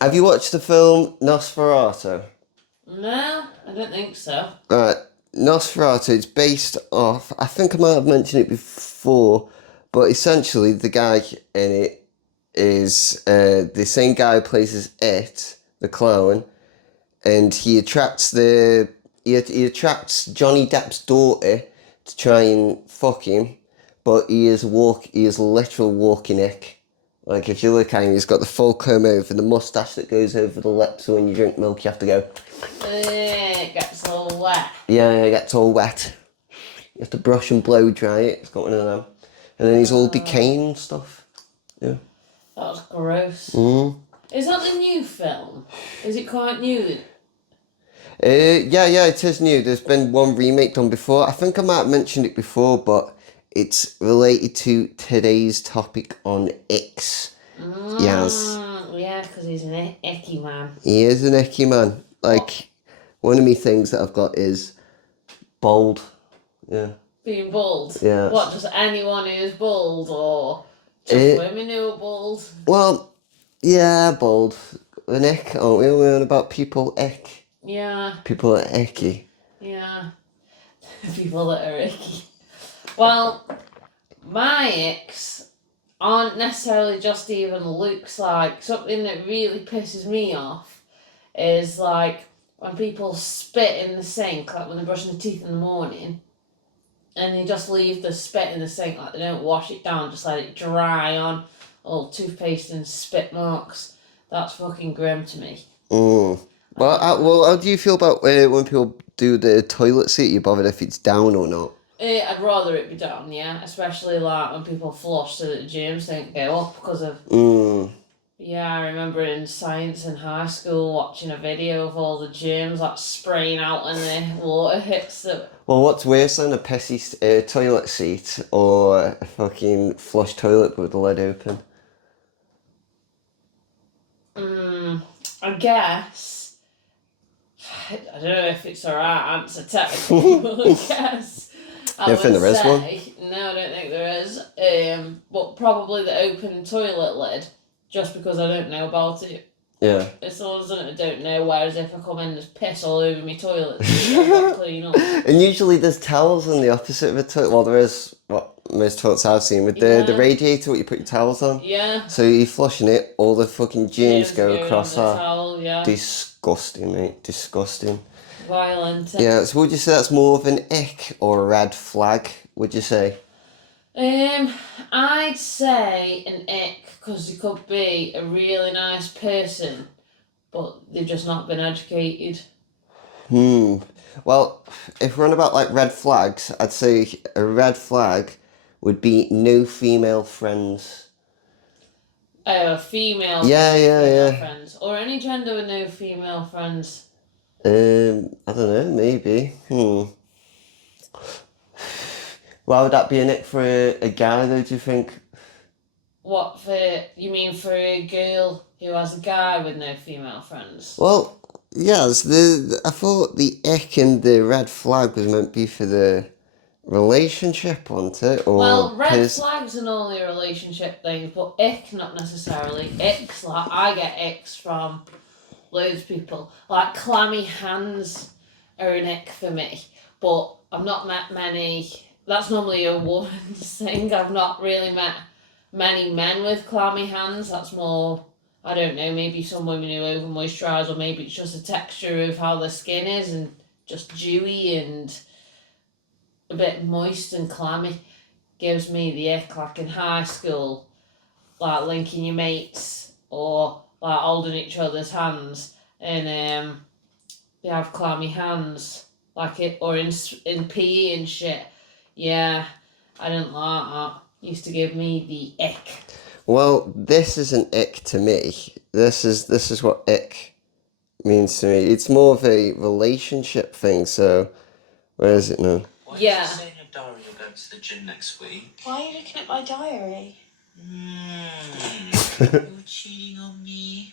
Have you watched the film Nosferatu? No, I don't think so. Right, Nosferatu is based off, I think I might have mentioned it before, but essentially the guy in it is the same guy who plays as It, the clown, and he attracts Johnny Depp's daughter to try and fuck him, but he is a literal walking ick. Like if you look at him, he's got the full comb over, the mustache that goes over the lips, so when you drink milk you have to go. It gets all wet. Yeah, it gets all wet. You have to brush and blow dry it. It's got one of them. And then he's all decaying and stuff. Yeah. That's gross. Mm. Is that the new film? Is it quite new? Yeah, it is new. There's been one remake done before. I think I might have mentioned it before, but it's related to today's topic on Icks. Yaz. Yeah, because he's an icky man. He is an icky man. Like, one of me things that I've got is bald. Yeah. Being bald? Yeah. What, just anyone who's bald, or just women who are bald? Well, yeah, bald. An ick, aren't we? We learn about people ick. Yeah. People that are icky. Yeah. People that are icky. Well, my icks aren't necessarily just even looks. Like, something that really pisses me off is like when people spit in the sink, like when they're brushing their teeth in the morning, and they just leave the spit in the sink, like they don't wash it down, just let it dry on all toothpaste and spit marks. That's fucking grim to me. Well, how do you feel about when people do the toilet seat? You bothered if it's down or not? I'd rather it be down, yeah. Especially like when people flush so that the germs don't go up because of... Yeah, I remember in science in high school watching a video of all the germs like spraying out when the water hits the... Well, what's worse than a pissy toilet seat or a fucking flush toilet with the lid open? I guess... I don't know if it's the right answer technically, but I guess... I think there is one? No, I don't think there is. But probably the open toilet lid, just because I don't know about it. Yeah. It's all as I don't know, whereas if I come in, there's piss all over my toilet, so I've got to clean up. And usually there's towels on the opposite of a toilet. Well, there is, what most toilets I've seen, with the radiator, what you put your towels on. Yeah. So you're flushing it, all the fucking germs go across that. Towel, yeah. Disgusting, mate. Disgusting. Violent. Yeah, so would you say that's more of an ick or a red flag, would you say? I'd say an ick, because they could be a really nice person, but they've just not been educated. Well, if we're on about like red flags, I'd say a red flag would be no female friends. Oh, female. Yeah. Friends, or any gender with no female friends. I don't know, maybe. Why would that be an ick for a guy though, do you think? What, you mean for a girl who has a guy with no female friends? Well, yes, I thought the ick and the red flag was meant to be for the relationship, wasn't it? Or well, red flags are normally relationship things, but ick not necessarily. Icks, like I get icks from loads of people. Like clammy hands are an ick for me, but I've not met many. That's normally a woman's thing. I've not really met many men with clammy hands. That's more, I don't know, maybe some women who over moisturise, or maybe it's just the texture of how their skin is and just dewy and a bit moist and clammy. Gives me the ick, like in high school, like linking your mates or like holding each other's hands, and they have clammy hands, like it, or in PE and shit. Yeah, I didn't like that. Used to give me the ick. Well, this is an ick to me. This is what ick means to me. It's more of a relationship thing, so where is it now? Why did you say in your diary you're going to the gym next week? Why are you looking at my diary? You're cheating on me.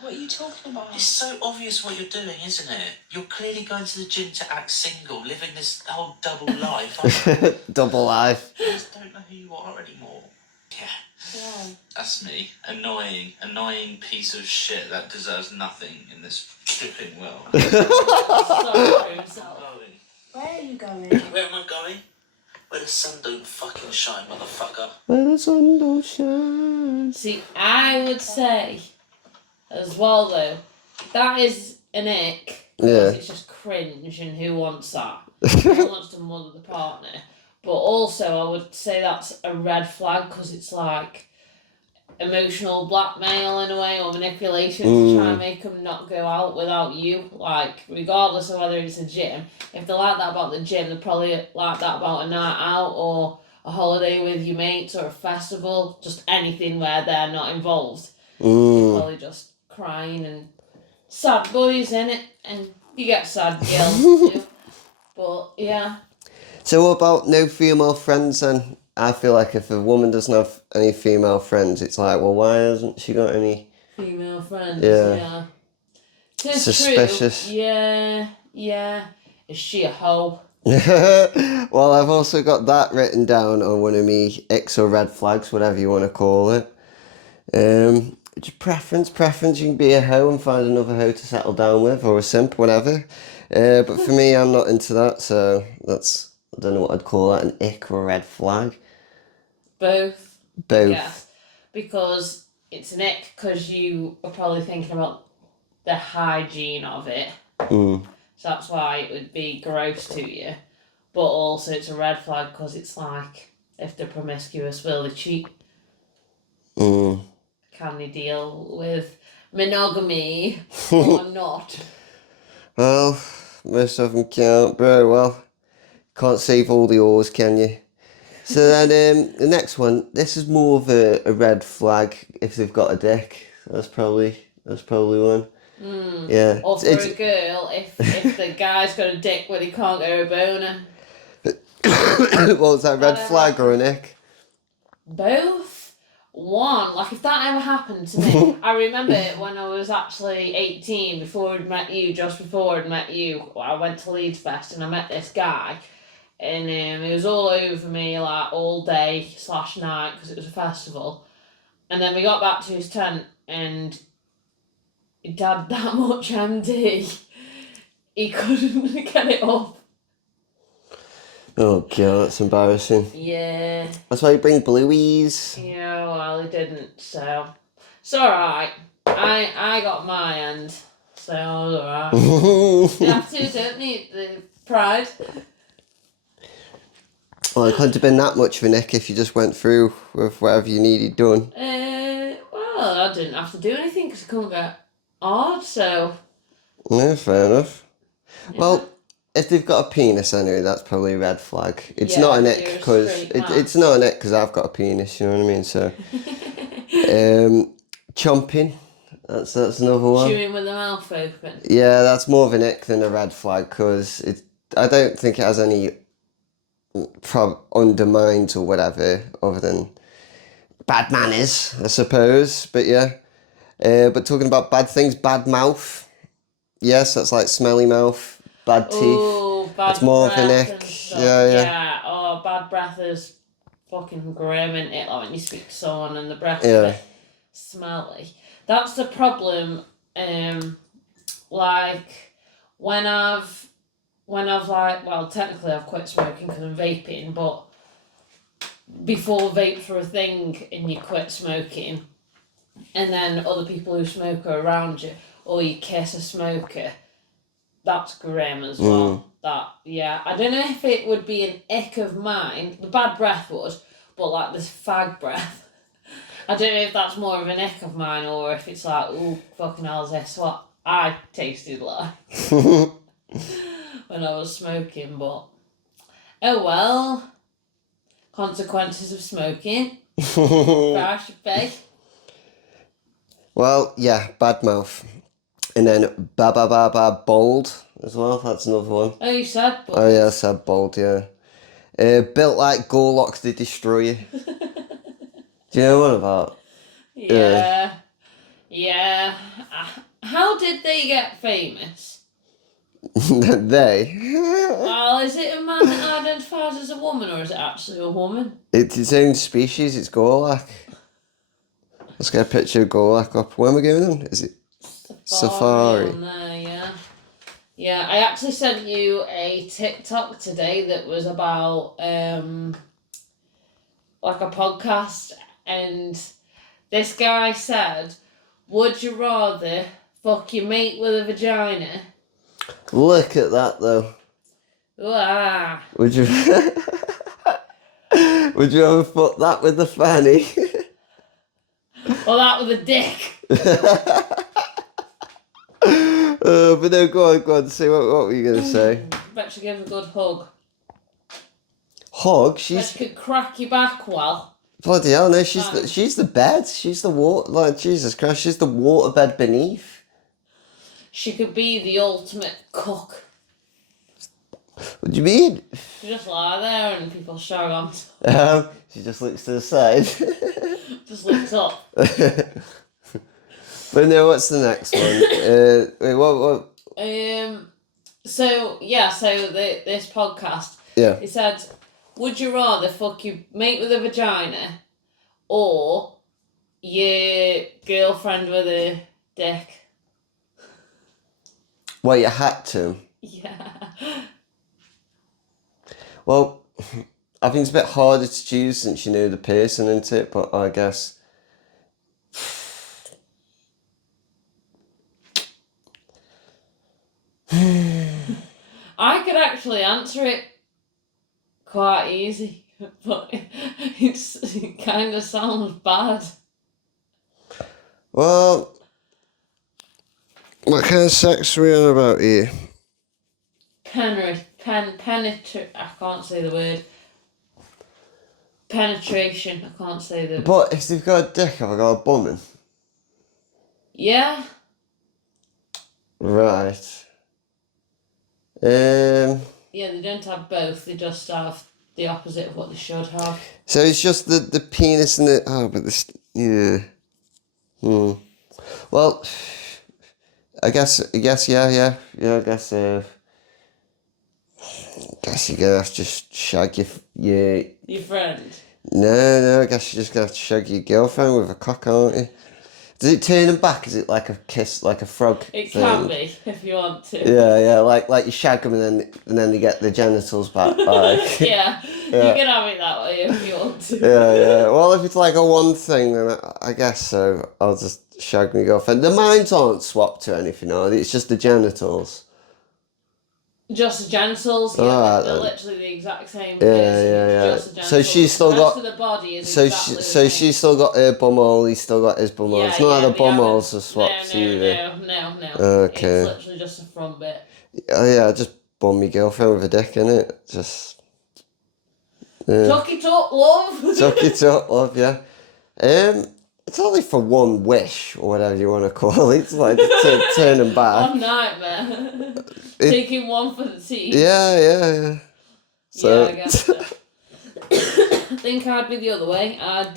What are you talking about? It's so obvious what you're doing, isn't it? You're clearly going to the gym to act single, living this whole double life. Double life. I just don't know who you are anymore. Yeah. Yeah. That's me. Annoying piece of shit that deserves nothing in this flipping world. Sorry for himself. Where are you going? Where am I going? Where the sun don't fucking shine, motherfucker. Where the sun don't shine. See, I would say, as well though, that is an ick, because Yeah. it's just cringe, and who wants that? Who wants to mother the partner? But also, I would say that's a red flag, because it's like emotional blackmail in a way, or manipulation to try and make them not go out without you. Like, regardless of whether it's a gym, if they like that about the gym, they probably like that about a night out, or a holiday with your mates, or a festival, just anything where they're not involved. You're probably just crying and sad boys in it, and you get sad girls too. But yeah. So what about no female friends then? I feel like if a woman doesn't have any female friends, it's like, well, why hasn't she got any? Female friends, Yeah. yeah. Tis Suspicious. True. Yeah. Is she a hoe? Well, I've also got that written down on one of me Icks or red flags, whatever you want to call it. Just preference. You can be a hoe and find another hoe to settle down with, or a simp, whatever. But for me, I'm not into that, so that's, I don't know what I'd call that, an ick or a red flag. Both. Both. Yes. Because it's an ick because you are probably thinking about the hygiene of it. So that's why it would be gross to you. But also it's a red flag because it's like, if they're promiscuous, will they cheat? Can they deal with monogamy or not? Well, most of them can't, bro. Well, can't save all the oars, can you? So then the next one, this is more of a red flag if they've got a dick. That's probably one. Yeah. Or for a girl, if the guy's got a dick but he can't get a boner. Well, is that red flag or an ick? Both. One, like if that ever happened to me, I remember when I was actually 18, before I'd met you, just before I'd met you, I went to Leeds Fest and I met this guy, and he was all over me like all day / night because it was a festival, and then we got back to his tent and he'd had that much MD, he couldn't get it up. Oh god, that's embarrassing. Yeah. That's why you bring blueies. Yeah, well, he didn't, so it's alright. I got my end, so it's alright. You have to, don't need the pride. Well, it couldn't have been that much of an ick if you just went through with whatever you needed done. Well, I didn't have to do anything because it couldn't get hard, so. Yeah, fair enough. Yeah. Well, if they've got a penis anyway, that's probably a red flag. It's Yeah, not an you're ick a because straight man. it's not an ick because I've got a penis. You know what I mean? So, chomping. That's another one. Chewing with the mouth open. Yeah, that's more of an ick than a red flag because I don't think it has any undermines or whatever other than bad manners, I suppose. But yeah, but talking about bad things, bad mouth. Yes, that's like smelly mouth. Bad teeth. Ooh, bad It's more of an breath ick. and stuff. Yeah. Oh, bad breath is fucking grim, isn't it? Like when you speak to someone and the breath's Yeah. a bit smelly. That's the problem. Like when I've like, well, technically I've quit smoking because I'm vaping, but before vapes were a thing and you quit smoking, and then other people who smoke are around you, or you kiss a smoker, that's grim as well. That, yeah, I don't know if it would be an ick of mine. The bad breath would, but like this fag breath, I don't know if that's more of an ick of mine or if it's like, ooh, fucking hell, is this what I tasted like when I was smoking? But oh well, consequences of smoking. Price you pay. Well, yeah, bad mouth. And then bold as well. That's another one. Oh, you said, but Oh yeah, I said bold. Yeah. Built like Gorlock the Destroyer. Do you know what about? yeah. How did they get famous? They. Well, is it a man that identifies as a woman, or is it actually a woman? It's its own species. It's Gorlock. Let's get a picture of Golak up. When are we going on? Is it Safari? On there, yeah. Yeah, I actually sent you a TikTok today that was about like a podcast, and this guy said, would you rather fuck your mate with a vagina? Look at that though. Ah. Would you would you ever fuck that with the fanny? Or that with a dick? But no, go on, say what were you going to say? Bet she gives a good hug. Hog? Bet She's... she could crack your back well. Bloody hell, no, she's the bed. She's the water, like, Jesus Christ, she's the waterbed beneath. She could be the ultimate cook. What do you mean? She just lie there and people shag on. She just looks to the side. Just looks up. But no, what's the next one? Wait, what? So this podcast. Yeah. It said, would you rather fuck your mate with a vagina or your girlfriend with a dick? Well, you had to. Yeah. Well, I think it's a bit harder to choose since you know the person, isn't it? But I guess... I could actually answer it quite easy, but it kind of sounds bad. Well, what kind of sex are we on about here? Penetrate. I can't say the word. Penetration. I can't say the. But if they've got a dick, have I got a bumming? Yeah. Right. Yeah, they don't have both. They just have the opposite of what they should have. So it's just the penis and the... Oh, but this... Yeah. Well, I guess, yeah. I guess you're gonna have to just shag your... Your friend. No, I guess you're just gonna have to shag your girlfriend with a cock, aren't you? Does it turn them back? Is it like a kiss, like a frog It thing? can be, if you want to. Yeah, like you shag them and then they get the genitals back. Like. Yeah, you can have it that way if you want to. Yeah. Well, if it's like a one thing, then I guess so. I'll just shag my girlfriend. The minds aren't swapped or anything, are they? It's just the genitals. Just the genitals, yeah, Alright, they're then. literally the exact same. Yeah. Just the genitals. So she's still the rest got- of the body is So exactly the same. she's still got her bumhole. He's still got his bumhole. It's not like the bumholes are swapped either. No. Okay. It's literally just the front bit. Oh yeah, I just bum my girlfriend with a dick, innit? Just... Tuck it up, love. Suck it up, love, yeah. It's only for one wish, or whatever you want to call it. It's like turn them back. One nightmare. Taking one for the team. Yeah. So, Yeah, I guess so. I think I'd be the other way. I'd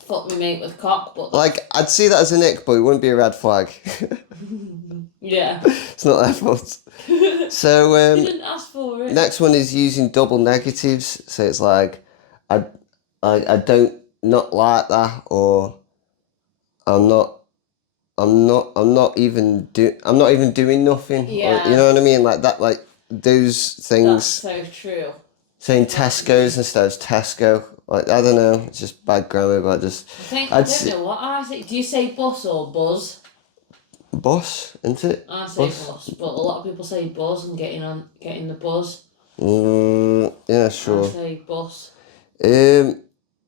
fuck my mate with cock, but like, I'd see that as an ick, but it wouldn't be a red flag. yeah. It's not their fault. So, You didn't ask for it. next one is using double negatives. So it's like, I don't not like that, or I'm not even doing nothing. Yeah. Or, you know what I mean? Like that, like those things. That's so true. Saying Tesco's instead of Tesco. Like, I don't know, it's just bad grammar, but I think I'd I don't know what I say. Do you say bus or buzz? Bus, isn't it? I say bus, but a lot of people say buzz and getting the buzz. Yeah, I sure. say bus.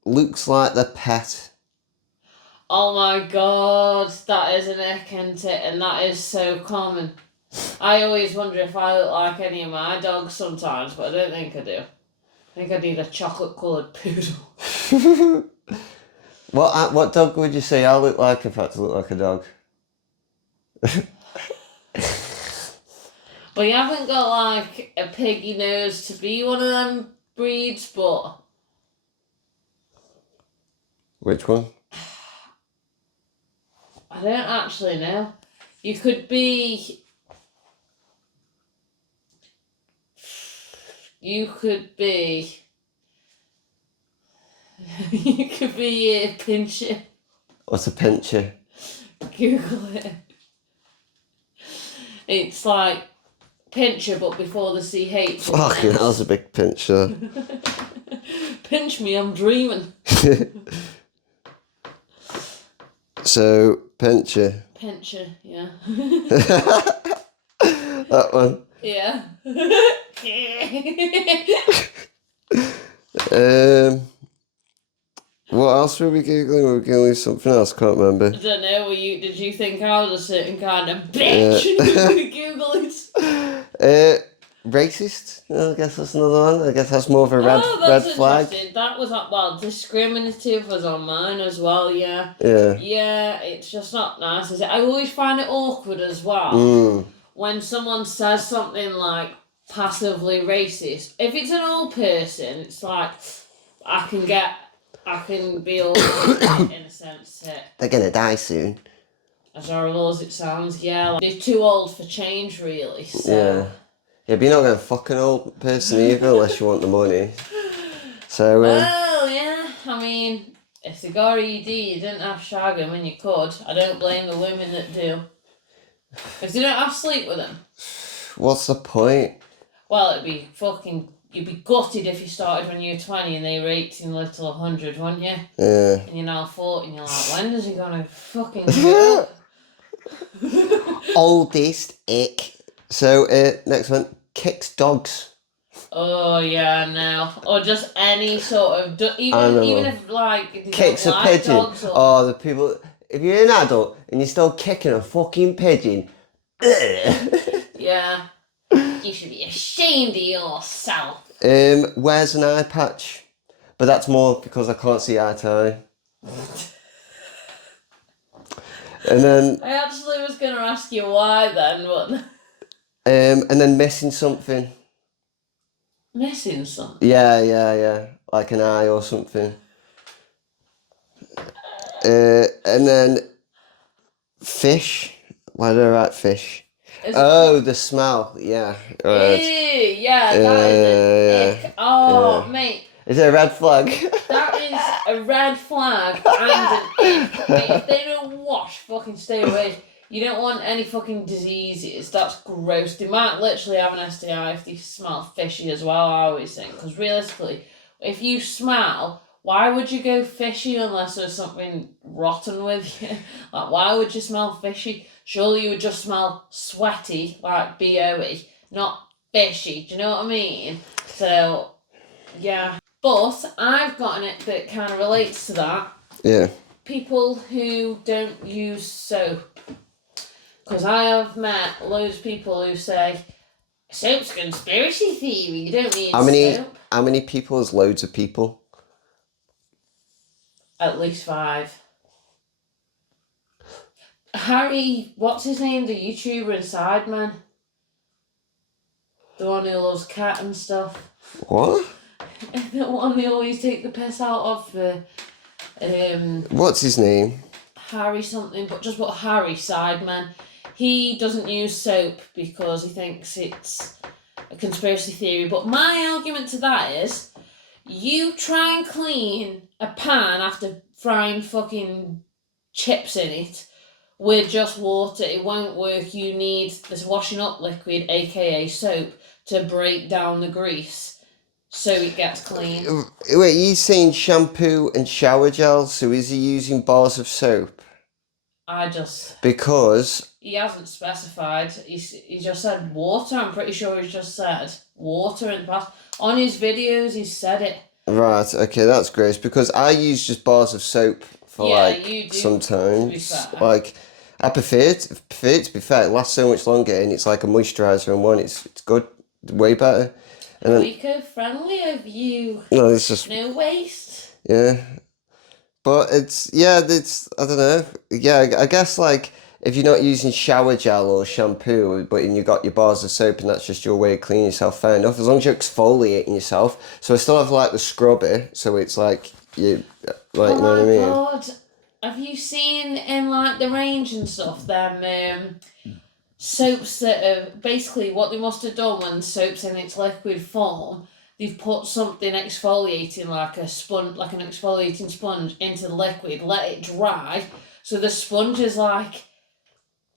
Looks like the pet. Oh my god, that is an ick, isn't it? And that is so common. I always wonder if I look like any of my dogs sometimes, but I don't think I do. I think I need a chocolate coloured poodle. What dog would you say I look like if I had to look like a dog? Well, you haven't got like a piggy nose to be one of them breeds, but Which one? I don't actually know. You could be. You could be a Pinscher. What's a pincher? Google it. It's like pincher, but before the CH. Fucking that was a big pincher. Pinch me, I'm dreaming. So, pincher. Pincher, yeah. That one. Yeah. What else were we Googling? Were we Googling something else? Can't remember. I don't know, did you think I was a certain kind of bitch? Google it. Racist? I guess that's another one. I guess that's more of a red that's flag. interesting. That was, well, discriminative was on mine as well, yeah. Yeah. Yeah, it's just not nice, is it? I always find it awkward as well when someone says something like passively racist. If it's an old person, it's like, I can be all in a sense to They're gonna die soon. as horrible as it sounds, yeah. Like, they're too old for change, really, so... Yeah. Yeah, but you're not gonna fuck an old person either unless you want the money. So, Well, yeah, I mean, if they got ED, you didn't have to shag them and you could. I don't blame the women that do. If they don't have to sleep with them. what's the point? Well, you'd be gutted if you started when you were 20 and they were 18 and lived till 100, wouldn't you? Yeah. And you're now 40 and you're like, when is he gonna fucking go? Oldest ick. So, next one. Kicks dogs. Oh yeah, no. Or just any sort of even if like they Kicks don't a like pigeon. dogs or Oh, the people. If you're an adult and you're still kicking a fucking pigeon. yeah. You should be ashamed of yourself. Wears an eye patch. But that's more because I can't see eye to eye. And then I actually was gonna ask you why then, but and then missing something. missing something. Yeah. Like an eye or something. And then fish. Why did I write fish? The smell. Yeah. Right. Ew, yeah, that is an ick. Oh, mate. Is it a red flag? That is a red flag and an ick. Mate, if they don't wash, fucking stay away. You don't want any fucking diseases. That's gross. They might literally have an STI if they smell fishy as well, I always think. Because realistically, if you smell, why would you go fishy unless there's something rotten with you? Like, why would you smell fishy? Surely you would just smell sweaty, like B-O-E, not fishy. Do you know what I mean? So, yeah. But I've got an ick that kind of relates to that. Yeah. People who don't use soap. Because I have met loads of people who say, soap's a conspiracy theory, you don't need soap. How many people is loads of people? At least 5. Harry, what's his name? The YouTuber and Sideman. The one who loves cat and stuff. What? The one they always take the piss out of for What's his name? Harry something, but just put Harry Sideman. He doesn't use soap because he thinks it's a conspiracy theory. But my argument to that is, you try and clean a pan after frying fucking chips in it with just water. It won't work. You need this washing up liquid, aka soap, to break down the grease so it gets clean. Wait, he's saying shampoo and shower gel, so is he using bars of soap? Because... He hasn't specified. He just said water. I'm pretty sure he's just said water in the past. On his videos, he's said it. Right, okay, that's gross, because I use just bars of soap for you do, sometimes. to be fair. Like, I prefer it to be fair. It lasts so much longer and it's like a moisturiser in one. It's good, way better. And then, eco-friendly of you. no, it's just... No waste. Yeah. But it's, I don't know. Yeah, I guess, like, if you're not using shower gel or shampoo, but you got your bars of soap and that's just your way of cleaning yourself, fair enough. As long as you're exfoliating yourself. So I still have, like, the scrubber, so it's like, you know what I mean? Oh my god. Have you seen in, like, the range and stuff, them soaps that are basically what they must have done when soap's in its liquid form? they've put something exfoliating like a sponge, like an exfoliating sponge into the liquid, let it dry, so the sponge is like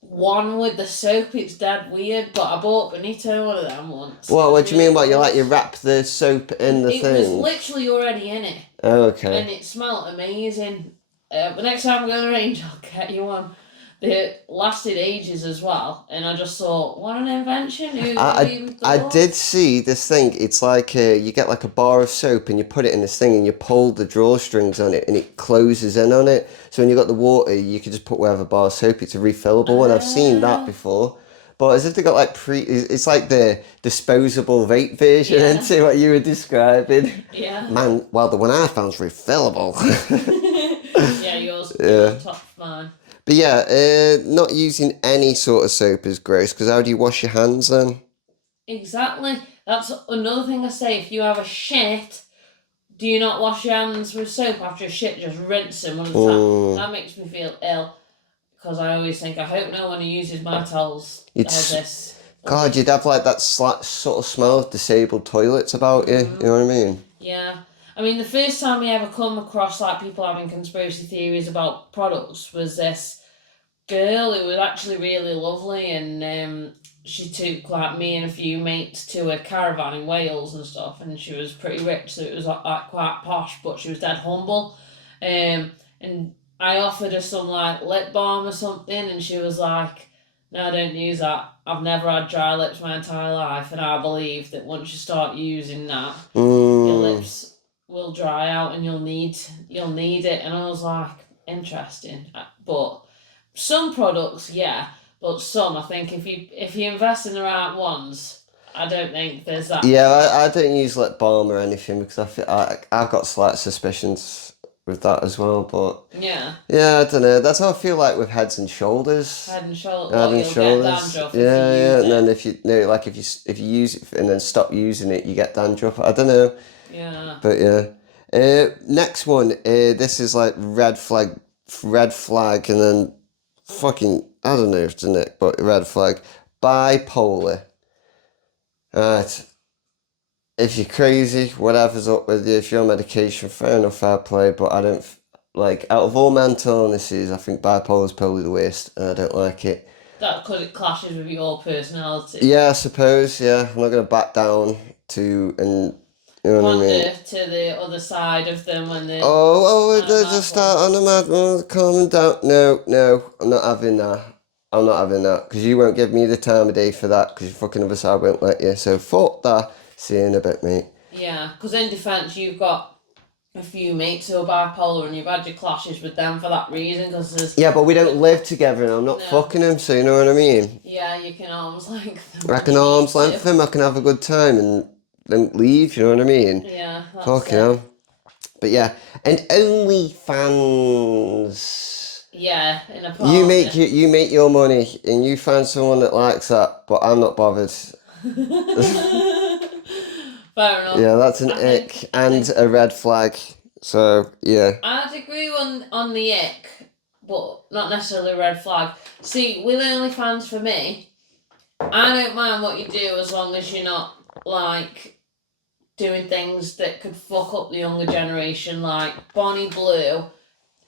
one with the soap. It's dead weird, but I bought Benito one of them once. What do you mean? What, you good. you wrap the soap in the It thing? was literally already in it, Oh, okay. and it smelled amazing. The next time I go to the range, I'll get you one. They lasted ages as well, and I just thought, what an invention! Who even I thought? did see this thing. It's like you get like a bar of soap and you put it in this thing and you pull the drawstrings on it and it closes in on it. So when you got the water, you can just put whatever bar of soap. It's a refillable, and I've seen that before. But as if they got like it's like the disposable vape version Yeah. into what you were describing. Yeah. Man, well, the one I found's refillable. Yeah, yours top of mine. But yeah, not using any sort of soap is gross, because how do you wash your hands then? Exactly. That's another thing I say. If you have a shit, do you not wash your hands with soap after a shit? Just rinse them all the time. That makes me feel ill, because I always think, I hope no one who uses my towels has this. God, you'd have like that sort of smell of disabled toilets about you. You know what I mean? Yeah. I mean, the first time I ever come across like people having conspiracy theories about products was this girl who was actually really lovely, and she took like me and a few mates to a caravan in Wales and stuff, and she was pretty rich, so it was like quite posh, but she was dead humble. And I offered her some like lip balm or something, and she was like, no, I don't use that. I've never had dry lips my entire life, and I believe that once you start using that, your lips will dry out and you'll need it. And I was like, interesting. But some products, yeah, but some, I think if you invest in the right ones, I don't think there's that. Yeah, I don't use lip balm or anything, because I've got slight suspicions with that as well. But Yeah, I don't know. That's how I feel like with Heads and Shoulders. head and shoulder. Head and You'll Shoulders. get dandruff Yeah, if you yeah. use And it. then if you use it and then stop using it, you get dandruff. I don't know. Yeah. But yeah. Next one. This is like red flag, and then fucking, I don't know if it's a nick, but red flag. Bipolar. Right. If you're crazy, whatever's up with you, if you're on medication, fair enough, fair play. But I don't like, out of all mental illnesses, I think bipolar is probably the worst, and I don't like it. That's because it clashes with your personality. Yeah, I suppose. Yeah, I'm not gonna back down to, and you know what I mean. Wander to the other side of them when they. They just start on a mad one, calming down. No, I'm not having that. I'm not having that, because you won't give me the time of day for that, because your fucking other side won't let you. So fuck that. See you in a bit, mate. Yeah, because in defence, you've got a few mates who are bipolar, and you've had your clashes with them for that reason. Because there's. Yeah, but we don't live together, and I'm not fucking him, so you know what I mean? Yeah, you can arm's length them. I can arm's length him, I can have a good time, and then leave, you know what I mean? Yeah, that's Fucking it. hell. But yeah, and OnlyFans. Yeah, in a party. You make your money, and you find someone that likes that, but I'm not bothered. Fair enough. Yeah, that's an ick and a red flag. So yeah. I'd agree on the ick, but not necessarily a red flag. See, with OnlyFans for me, I don't mind what you do as long as you're not like doing things that could fuck up the younger generation. Like Bonnie Blue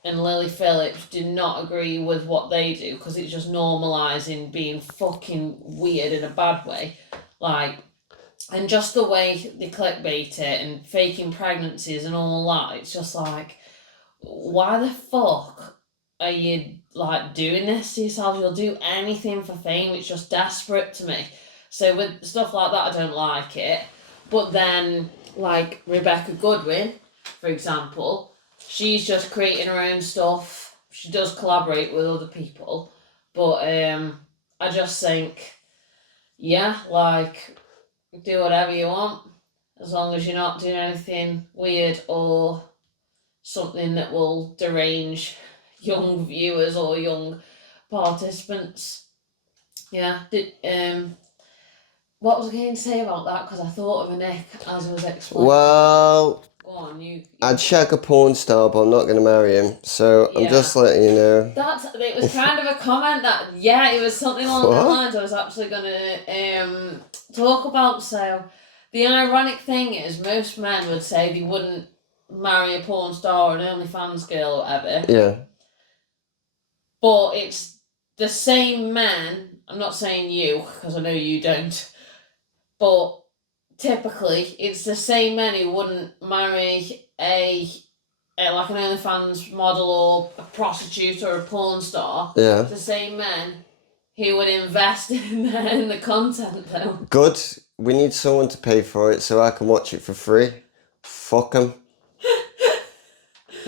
and Lily Phillips do not agree with what they do, because it's just normalising being fucking weird in a bad way. Like, and just the way they clickbait it and faking pregnancies and all that, it's just like, why the fuck are you like doing this to yourself? You'll do anything for fame. It's just desperate to me. So with stuff like that, I don't like it. But then, like Rebecca Goodwin, for example, she's just creating her own stuff. She does collaborate with other people, but I just think, yeah, like, do whatever you want, as long as you're not doing anything weird or something that will derange young viewers or young participants. Yeah. What was I going to say about that? Because I thought of a nick as I was explaining. Well, Go on, you. I'd check a porn star, but I'm not going to marry him. So I'm just letting you know. It was kind of a comment that, yeah, it was something along those lines I was actually going to talk about. So The ironic thing is, most men would say they wouldn't marry a porn star or an OnlyFans girl or whatever. Yeah. But it's the same men. I'm not saying you, because I know you don't. But typically, it's the same men who wouldn't marry like an OnlyFans model or a prostitute or a porn star. Yeah. It's the same men who would invest in the content, though. Good. We need someone to pay for it so I can watch it for free. Fuck them.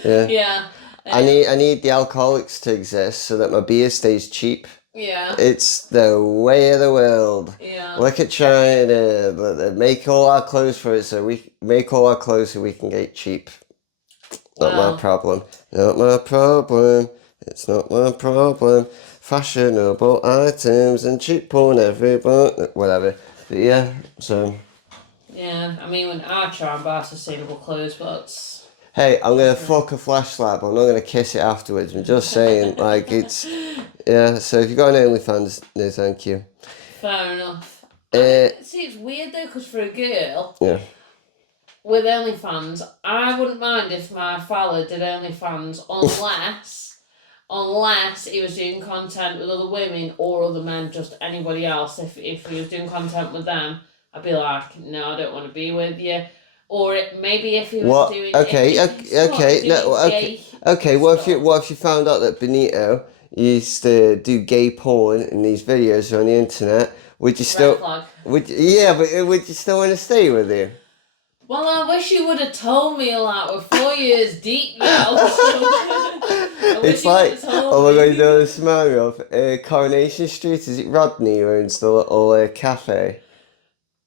Yeah. Yeah. I need the alcoholics to exist so that my beer stays cheap. Yeah. It's the way of the world. Yeah. Look at China. They make all our clothes for it, so we make all our clothes so we can get cheap. Not my problem. Not my problem. It's not my problem. Fashionable items and cheap porn everybody. Whatever. But yeah, so. Yeah, I mean, when I try and buy sustainable clothes, but Hey, I'm going to fuck a flash slab. I'm not going to kiss it afterwards. I'm just saying, like, it's... Yeah, so if you've got an OnlyFans, no thank you. fair enough. See, it's weird, though, because for a girl... Yeah. With OnlyFans, I wouldn't mind if my fella did OnlyFans unless he was doing content with other women or other men, just anybody else. If he was doing content with them, I'd be like, no, I don't want to be with you. Or maybe if he was doing... Okay. What if you found out that Benito used to do gay porn in these videos on the internet? Would you still... Red flag. Would you still want to stay with him? Well, I wish you would have told me like we're 4 years deep now. It's like, oh my god, you know the smell of Coronation Street? Is it Rodney who owns the little cafe?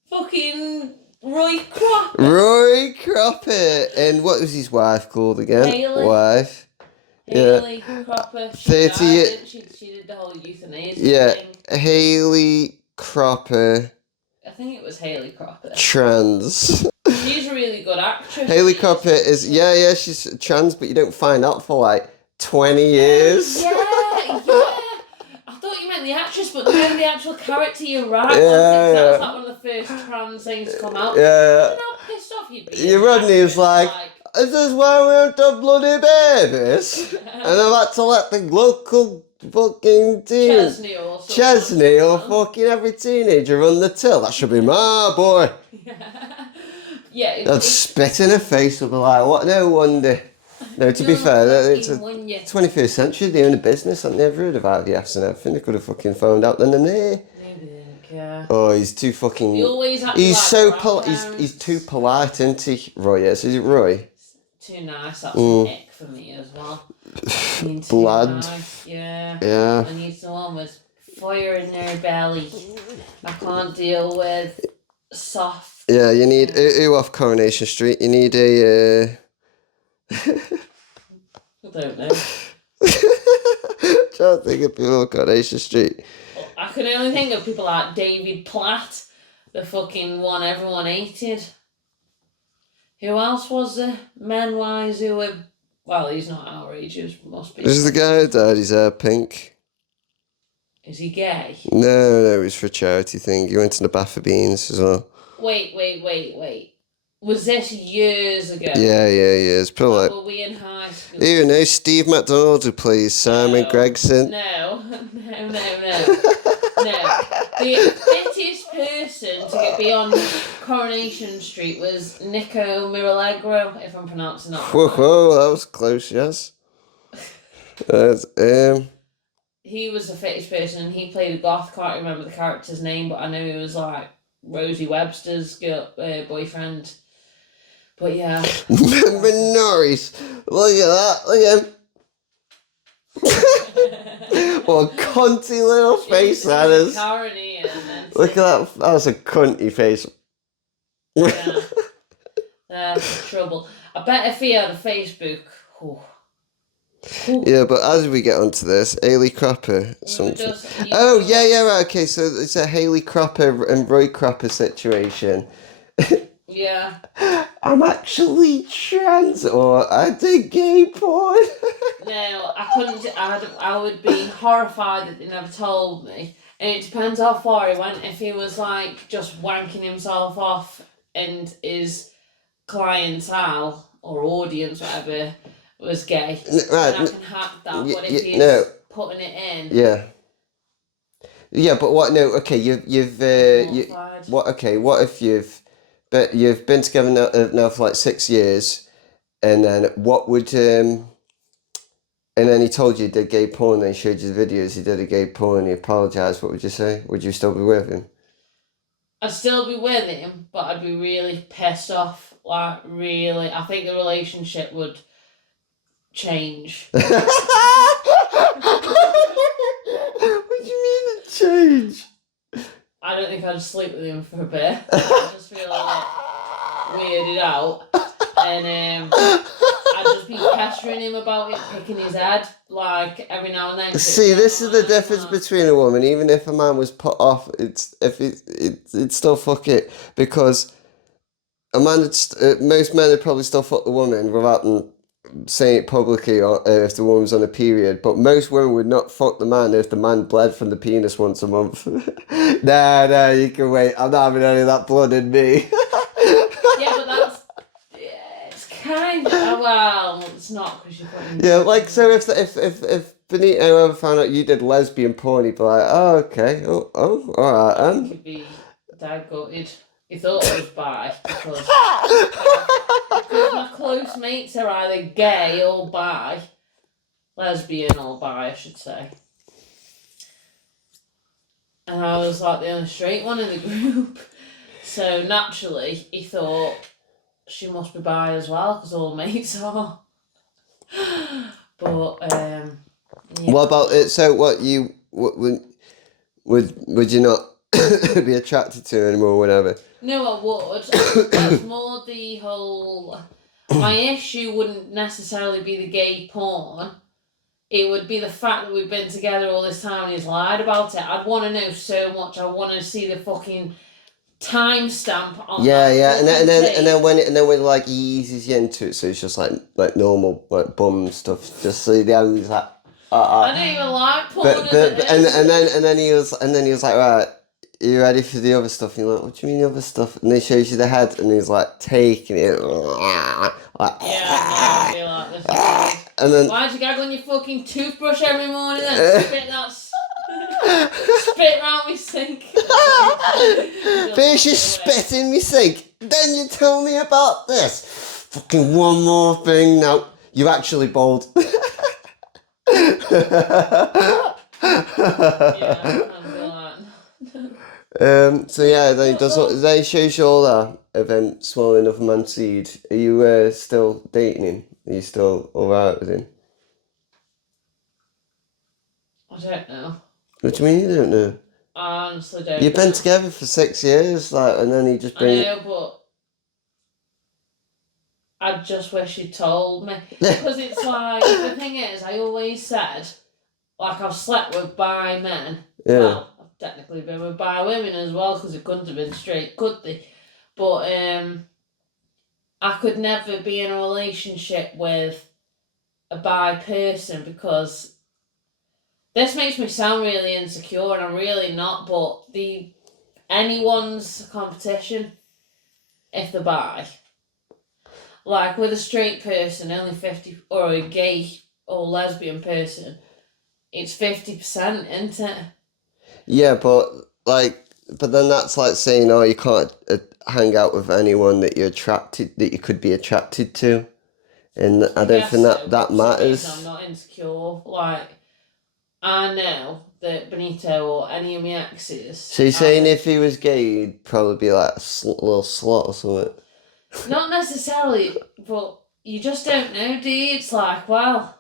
Fucking Roy Cropp. Roy Cropper! And what was his wife called again? Haley. Wife. Haley Cropper. 30 years. She did the whole euthanasia thing. Haley Cropper. I think it was Haley Cropper. Trans. She's a really good actress. Haley Cropper is, she's trans, but you don't find out for like 20 years. Yeah. I thought you meant the actress, but the actual character, you're right. Yeah. That was like one of the first trans things to come out. Yeah. Imagine how pissed off you'd be. Your Rodney was like, is this why we don't have bloody babies? And I've had to let the local fucking teen... Chesney or fucking every teenager run the till. That should be my boy. Yeah. I'd spit in her face and be like, what? No wonder. No, to be fair, it's a 21st century, they own a business, and they've heard about IVFs and everything. They could have fucking phoned out then and there. Maybe they didn't care. Oh, he's too fucking... He's so polite. He's too polite, isn't he, Roy? Yes, is it Roy? Too nice, that's an ick for me as well. Blood. Nice. Yeah. Yeah. I need someone with fire in their belly. I can't deal with soft. Yeah, you need... Who off Coronation Street? You need a... I don't know. Trying to think of people on Coronation Street. I can only think of people like David Platt, the fucking one everyone hated. Who else was there? Men-wise who were... Well, he's not our age, he must be... This is the guy who dyed his hair pink. Is he gay? No, it was for a charity thing. He went to the Bath of Beans as well. Wait. Was this years ago? Yeah. It's probably like... Were we in high school? You know, Steve McDonald who plays Simon Gregson. No. The fittest person to get beyond Coronation Street was Nico Miralegro, if I'm pronouncing that right. Whoa, that was close, yes. He was the fittest person, and he played a goth. Can't remember the character's name, but I know he was like Rosie Webster's boyfriend. But yeah. Remember Norris? Look at that, look at him. What a cunty little face that is. Look at that, that's a cunty face. Yeah. That's trouble. I bet if he had a Facebook... Yeah, but as we get onto this, Haley Cropper. Right, okay, so it's a Haley Cropper and Roy Cropper situation. Yeah. I'm actually trans, or I did gay porn. No, I couldn't. I would be horrified that they never told me. And it depends how far he went. If he was like just wanking himself off and his clientele or audience, whatever, was gay, Right. and I can hack that. But if he's putting it in, yeah, but what? No, okay, you've mortified. what? Okay, what if you've been together now for like 6 years, and then what would and then he told you he did gay porn, and he showed you the videos he did a gay porn, and he apologised. What would you say? Would you still be with him? I'd still be with him, but I'd be really pissed off. Like, really, I think the relationship would change. What do you mean it change? I don't think I'd sleep with him for a bit. I'd just feel like weirded out, and I'd just be pestering him about it, picking his head, like every now and then. See, this is the difference between a woman. Even if a man was put off, it's still fuck it, because a man, most men would probably still fuck the woman without them saying it publicly, or if the woman's on a period. But most women would not fuck the man if the man bled from the penis once a month. Nah, you can wait. I'm not having any of that blood in me. Yeah, but that's it's kind of well, it's not because you're putting. Yeah, like so if Benito ever found out you did lesbian porn, he'd be like, oh okay, oh all right then. He'd be dead gutted. He thought I was bi because my close mates are either gay or bi, lesbian or bi, I should say. And I was like the only straight one in the group, so naturally he thought she must be bi as well because all mates are. But yeah. What about it? So what would you not be attracted to her anymore, or whatever? No, I would. It's more the whole. My issue wouldn't necessarily be the gay porn. It would be the fact that we've been together all this time and he's lied about it. I'd want to know so much. I want to see the fucking timestamp on. Yeah, and then when like he eases you into it, so it's just like normal like bum stuff. Just so how he's like. I don't even like porn. And then he was like, right, are you ready for the other stuff? And you're like, what do you mean the other stuff? And he shows you the head, and he's like taking it, like, yeah, I feel like this. And then why'd you gag on your fucking toothbrush every morning then? Spit that spit round me sink. First you spit in me sink, then you tell me about this. Fucking one more thing. No, you're actually bald. Yeah, so yeah, then he does. Then he shows you all that, and then swallowing another man's seed. Are you still dating him? Are you still alright with him? I don't know. What do you mean you don't know? I honestly don't. You've been together for 6 years, like, and then he just brings. I know, but I just wish you told me, because it's like the thing is, I always said, like I've slept with bi men. Yeah. Well, I've technically been with bi women as well, because it couldn't have been straight, could they? But I could never be in a relationship with a bi person, because this makes me sound really insecure, and I'm really not. But anyone's competition if they're bi. Like with a straight person, only 50, or a gay or lesbian person, it's 50%, isn't it? Yeah, but then that's like saying, oh, you can't hang out with anyone that you could be attracted to, and I don't think that matters. I'm not insecure. Like, I know that Benito or any of my exes. So you're saying if he was gay, he'd probably be like a little slut or something? Not necessarily, but you just don't know, do you? It's like, well,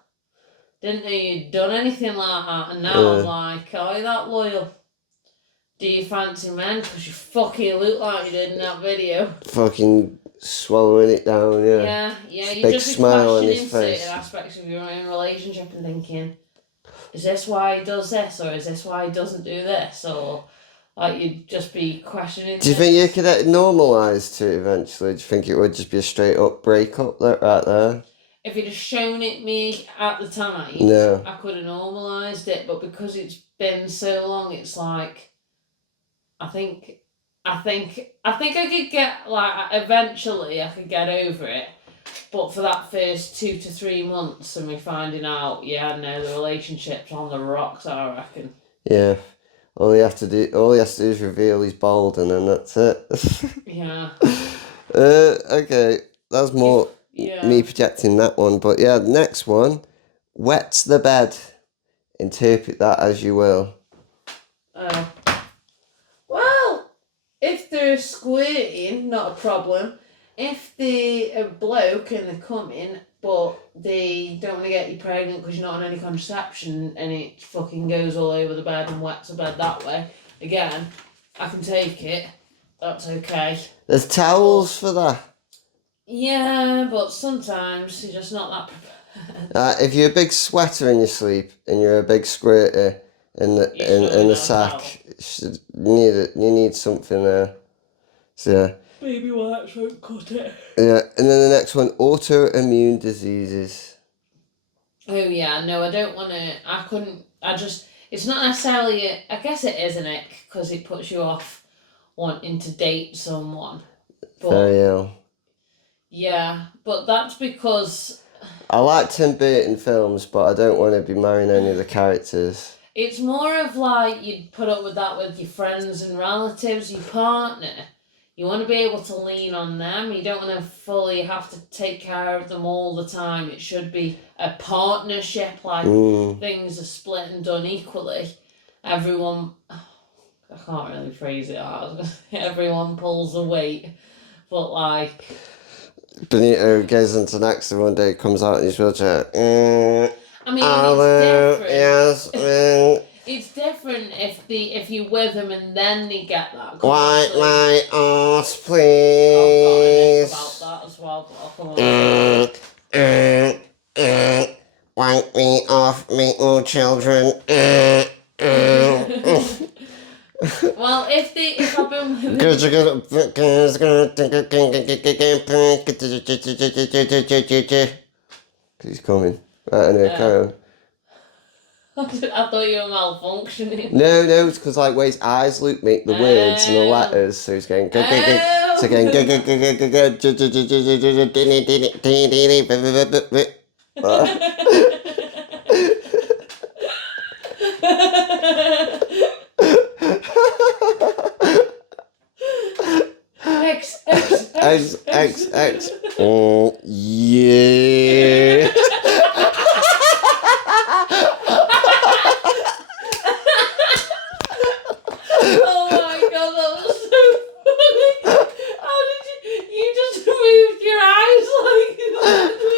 didn't know you'd done anything like that, and now I'm like, oh, you're that loyal. Do you fancy men? Because you fucking look like you did in that video. Fucking swallowing it down, yeah. Yeah, you Big just be smile on his questioning face. certain aspects of your own relationship and thinking, is this why he does this, or is this why he doesn't do this, or like you'd just be questioning. Do you think you could normalise to it eventually? Do you think it would just be a straight up breakup right there? If he'd have shown it me at the time, no, I could have normalised it, but because it's been so long, it's like, I think I think I could get like eventually I could get over it, but for that first 2 to 3 months and me finding out, yeah, no, the relationship's on the rocks, I reckon. Yeah. All he has to do is reveal he's bald, and then that's it. Yeah. Okay, that's more Yeah. me projecting that one. But yeah, next one, wets the bed. Interpret that as you will. Oh. Well, if they're squirting, not a problem. If they're a bloke and they're coming, but they don't want to get you pregnant because you're not on any contraception and it fucking goes all over the bed and wets the bed that way, again, I can take it. That's okay. There's towels for that. Yeah, but sometimes you're just not that prepared. If you're a big sweater in your sleep and you're a big squirter in the You should in the know sack, you need something there. So yeah. Baby wipes won't cut it. Yeah, and then the next one, autoimmune diseases. Oh yeah, no, I don't want to. I couldn't. I just. It's not necessarily. I guess it is an ick because it puts you off wanting to date someone. But Very ill. yeah, but that's because I like Tim Burton films, but I don't want to be marrying any of the characters. it's more of like you'd put up with that with your friends and relatives, your partner. You want to be able to lean on them. You don't want to fully have to take care of them all the time. It should be a partnership, like things are split and done equally. Everyone, I can't really phrase it hard. Everyone pulls the weight, but like. Benito goes into next and one day comes out in his wheelchair. I mean, Hello, it's different. yes. It's different if you with them and then they get that. Wipe my arse, I've got an ick please. about that as well, but I'll come on. Wipe me off, me all children. Well, if I've been with He's coming. Right, anyway, carry on. I thought you were malfunctioning. No, it's because like where his eyes look make the words and the letters, so he's going. So going. X. Oh yeah. Oh my god, that was so funny. How did you just moved your eyes like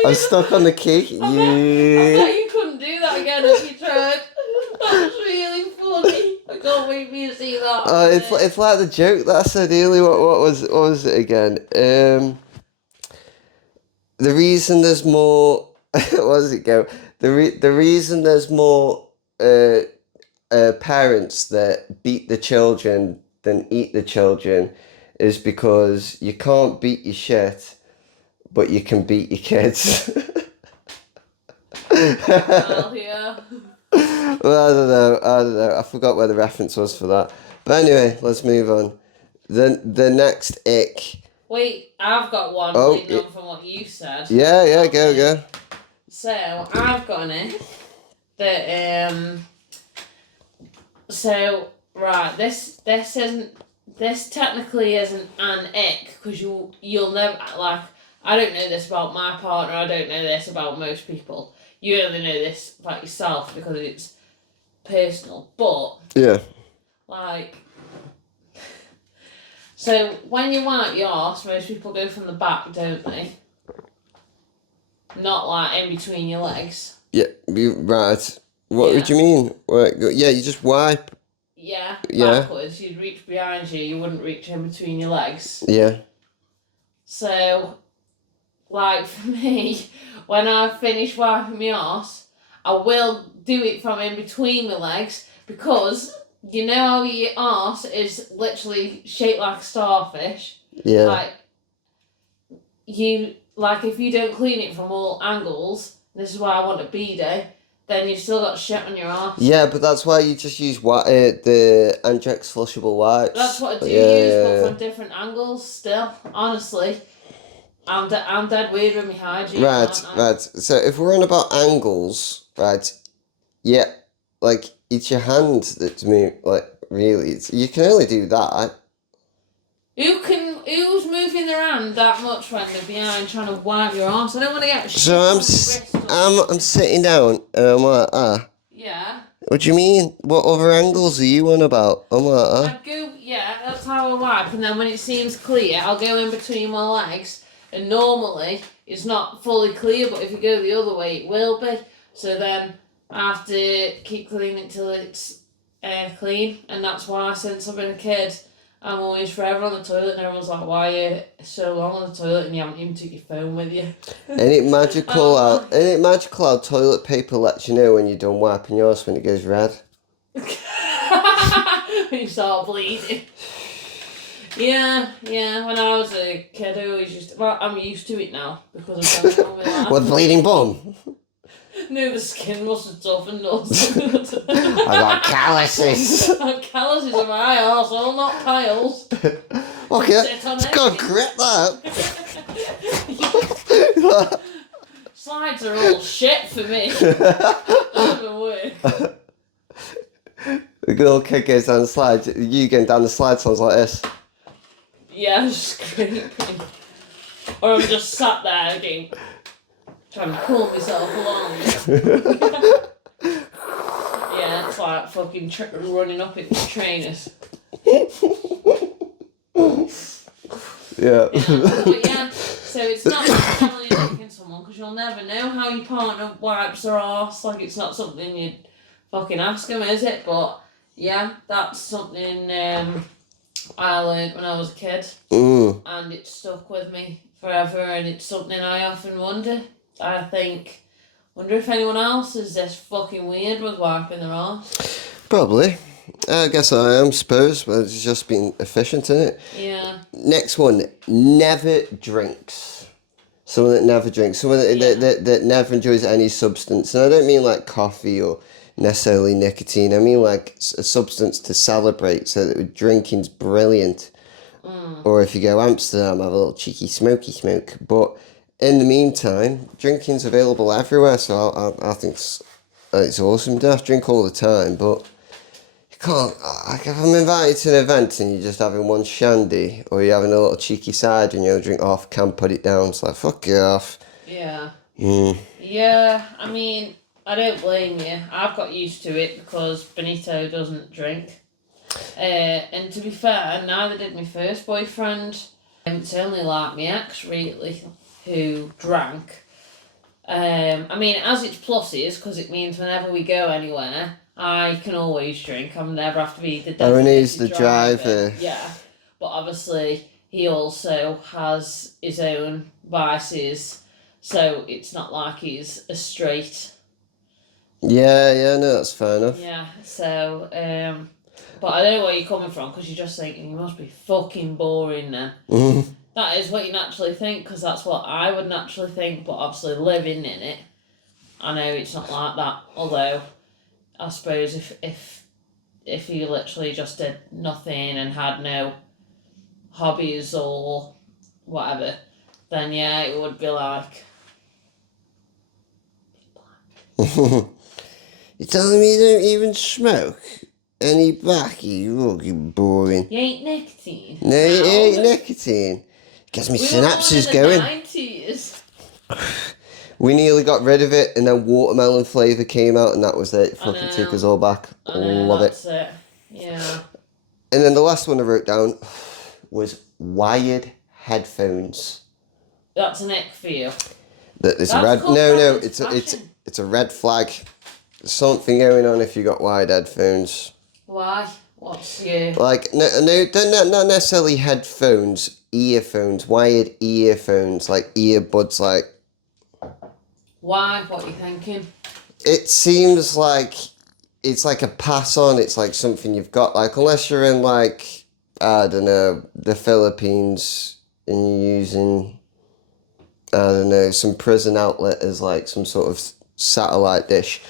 I'm stuck on the key. I bet you couldn't do that again if you tried. That was really funny. I can't wait for you to see that. It's like the joke that I said earlier. What was it again? The reason there's more. What does it go? The reason there's more parents that beat the children than eat the children is because you can't beat your shit, but you can beat your kids. Well, yeah. Well, I don't know. I forgot where the reference was for that. But anyway, let's move on. The next ick. Wait, I've got one Oh, leading on from what you said. Yeah, go. So I've got an ick that So right, this technically isn't an ick because you'll never like. I don't know this about my partner. I don't know this about most people. You only know this about yourself because it's personal. But Yeah. like, so when you wipe your arse, most people go from the back, don't they? Not like in between your legs. Yeah, right. What Yeah. do you mean? Right, yeah, you just wipe. Yeah, Yeah. backwards. You'd reach behind you. You wouldn't reach in between your legs. Yeah. So, like for me, when I finish wiping my arse, I will do it from in between my legs because you know how your arse is literally shaped like a starfish. Yeah. Like if you don't clean it from all angles, this is why I want a bidet. then you've still got shit on your arse. Yeah, but that's why you just use the Andrex flushable wipes. That's what I do Yeah, use, but yeah. from different angles still. Honestly, I'm dead weird with my hygiene. Right, aren't I? right. So if we're on about angles, right, yeah, like, it's your hand that's move, like, really, you can only do that. Who's moving their hand that much when they're behind trying to wipe your arse? I don't want to get shit So on I'm, your s- wrist or I'm sitting down, and I'm like, yeah. what do you mean? What other angles are you on about? I'm like, I'd go, yeah, that's how I wipe, and then when it seems clear, I'll go in between my legs, and normally it's not fully clear, but if you go the other way, it will be. So then I have to keep cleaning it till it's clean, and that's why since I've been a kid, I'm always forever on the toilet, and everyone's like, why are you so long on the toilet and you haven't even took your phone with you? ain't it magical how toilet paper lets you know when you're done wiping yours when it goes red? When you start bleeding. Yeah, when I was a kid, I always used to, well, I'm used to it now because I've done it all my life. What, bleeding bum? No, the skin must have toughened or something. I got calluses. Calluses on my arsehole, not piles. Okay, Sit on it's it. got grip that. Slides are all shit for me. Doesn't even work. The good old kid goes down the slide. You going down the slide sounds like this. Yeah, I'm just scraping. Or I'm just sat there again, trying to pull myself along. Yeah, it's like fucking running up into trainers. Yeah. But yeah, so it's not necessarily licking someone because you'll never know how your partner wipes their arse. Like, it's not something you'd fucking ask them, is it? But yeah, that's something I learned when I was a kid, and it stuck with me forever, and it's something I often wonder. Wonder if anyone else is this fucking weird with wiping their arse. Probably. I guess I am, suppose, but it's just been efficient, isn't it? Yeah. Next one, never drinks. Someone that never drinks. Someone that never enjoys any substance. And I don't mean like coffee or necessarily nicotine. I mean like a substance to celebrate. So that drinking's brilliant. Or if you go Amsterdam, have a little cheeky smoky smoke. But in the meantime, drinking's available everywhere. So I think it's awesome. You don't have to drink all the time, but you can't. Like, if I'm invited to an event and you're just having one shandy, or you're having a little cheeky cider and you drink half, can't put it down. It's like, fuck you off. Yeah. Mm. Yeah, I mean, I don't blame you. I've got used to it because Benito doesn't drink. And to be fair, neither did my first boyfriend. It's only like my ex, really, who drank. I mean, it has its pluses because it means whenever we go anywhere, I can always drink. I never have to be the Oh, and he's designated the driver. Yeah, but obviously he also has his own vices, so it's not like he's a straight. Yeah, no, that's fair enough. Yeah, so but I don't know where you're coming from because you're just thinking you must be fucking boring then. Mhm. That is what you naturally think because that's what I would naturally think, but obviously living in it, I know it's not like that. Although, I suppose if you literally just did nothing and had no hobbies or whatever, then yeah, it would be like. You're telling me you don't even smoke? Any backy? You fucking boring. You ain't nicotine. No, it ain't nicotine. Gets me synapses going. 90s. We nearly got rid of it, and then watermelon flavour came out, and that was it. It fucking know. took us all back. I know, Love it. that's it. Yeah. And then the last one I wrote down was wired headphones. That's an ick for you. It's a That's red. called No, fashion. it's a red flag. There's something going on if you got wired headphones. Why? What's your... Like no, not necessarily headphones, earphones, wired earphones, like earbuds. Like Why? What are you thinking? it seems like it's like a pass on. It's like something you've got. Like unless you're in like I don't know the Philippines and you're using I don't know some prison outlet as like some sort of satellite dish.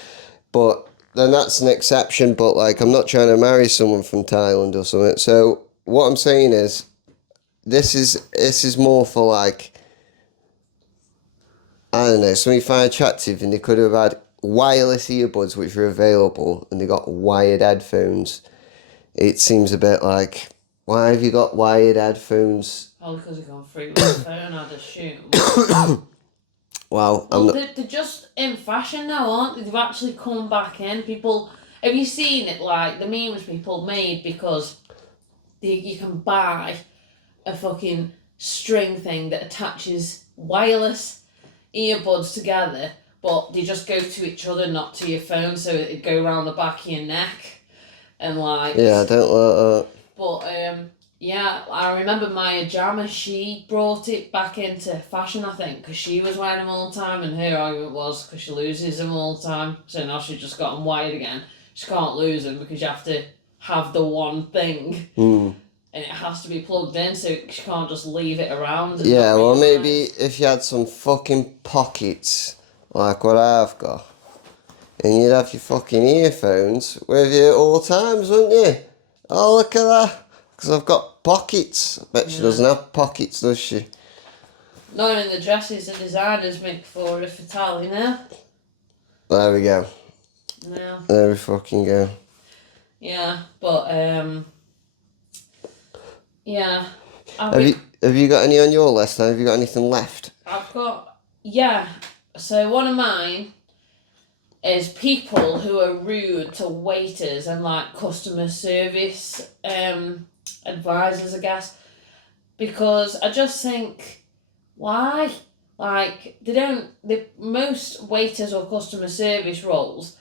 but then that's an exception. But like, I'm not trying to marry someone from Thailand or something. So what I'm saying is, this is more for like, I don't know, something you find attractive, and they could have had wireless earbuds which were available, and they got wired headphones. It seems a bit like, why have you got wired headphones? Probably because they've gone through with the phone, I'd assume. Well, Well, they're just in fashion now, aren't they? They've actually come back in. People, have you seen it? Like the memes people made because you can buy a fucking string thing that attaches wireless earbuds together, but they just go to each other, not to your phone, so it go around the back of your neck, and like. Yeah, I don't like that. But yeah, I remember Maya Jama. She brought it back into fashion, I think, because she was wearing them all the time, and her argument was because she loses them all the time. So now she's just got them wired again. She can't lose them because you have to have the one thing, and it has to be plugged in, so she can't just leave it around. And Yeah, not well, realise. maybe if you had some fucking pockets like what I've got, and you'd have your fucking earphones with you at all times, wouldn't you? Oh, look at that. Because I've got pockets. I bet she doesn't have pockets, does she? Not in the dresses the designers make for her for Tally now. There we go. No. There we fucking go. Yeah, but yeah. Have you got any on your list? Have you got anything left? I've got, yeah. So one of mine is people who are rude to waiters and like customer service advisors, I guess, because I just think, why? Like most waiters or customer service roles,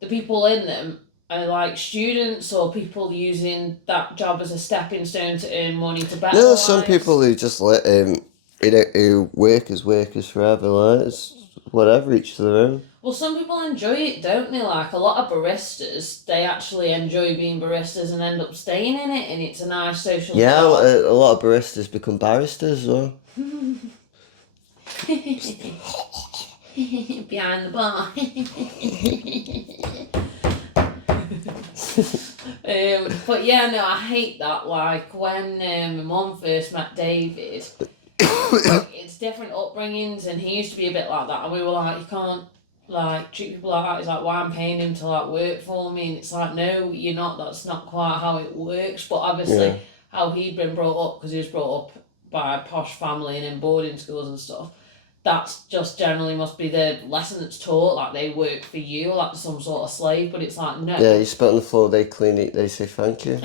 the people in them are like students or people using that job as a stepping stone to earn money to better No, their there's some lives. people who just let who workers forever, like it's whatever, each to their own. Well, some people enjoy it, don't they? Like a lot of baristas, they actually enjoy being baristas and end up staying in it, and it's a nice social Yeah, job. a lot of baristas become barristers as well. Behind the bar. But yeah, no, I hate that. Like when my mum first met David, it's different upbringings, and he used to be a bit like that, and we were like, you can't like treat people like that. He's like, why I'm paying him to like work for me, and it's like, no, you're not. That's not quite how it works. But obviously, Yeah. how he'd been brought up, because he was brought up by a posh family and in boarding schools and stuff. That's just generally must be the lesson that's taught, like they work for you, like some sort of slave, but it's like, no. Yeah, you spit on the floor, they clean it, they say thank you.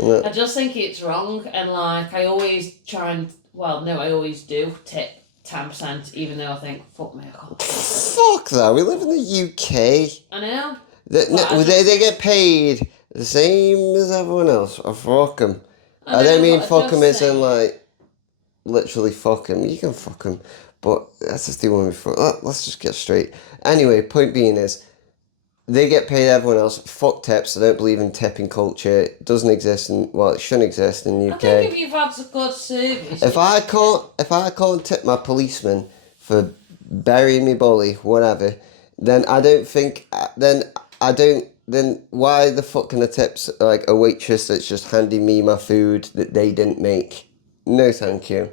I just think it's wrong, and like, I always I always do tip 10%, even though I think, fuck me, I can't. Fuck that, we live in the UK. I know. They get paid the same as everyone else. Oh, fuck them. I don't mean fuck them as in like, literally fuck them. You can fuck them. But that's just the one before. Let's just get straight. Anyway, point being is, they get paid everyone else. Fuck tips. I don't believe in tipping culture. It doesn't exist it shouldn't exist in the UK. I think if you've had some good service. If I can't tip my policeman for burying me bully, whatever, then I don't think then why the fuck can I tip like a waitress that's just handing me my food that they didn't make? No, thank you.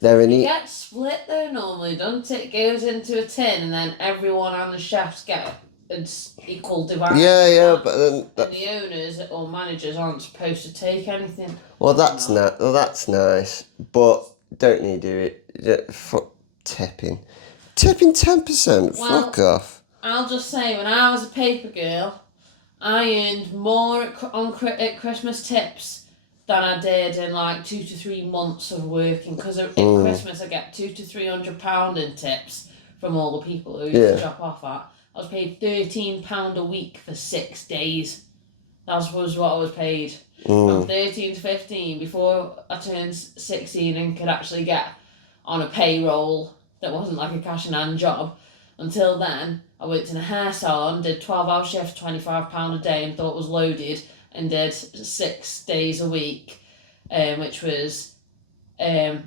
They're an It gets split though normally, doesn't it? It goes into a tin, and then everyone and the chefs get it's equal divide. Yeah, but then and the owners or managers aren't supposed to take anything. well, that's nice, but don't need to do it. Fuck tipping 10%. Well, Fuck off. I'll just say, when I was a paper girl, I earned more at Christmas tips than I did in like 2 to 3 months of working, because at Christmas I get £200 to £300 in tips from all the people who used to drop off at. I was paid £13 a week for 6 days. That was what I was paid. From 13 to 15 before I turned 16 and could actually get on a payroll that wasn't like a cash in hand job. Until then, I worked in a hair salon, did 12-hour shifts, £25 a day, and thought was loaded, and did 6 days a week, which was, when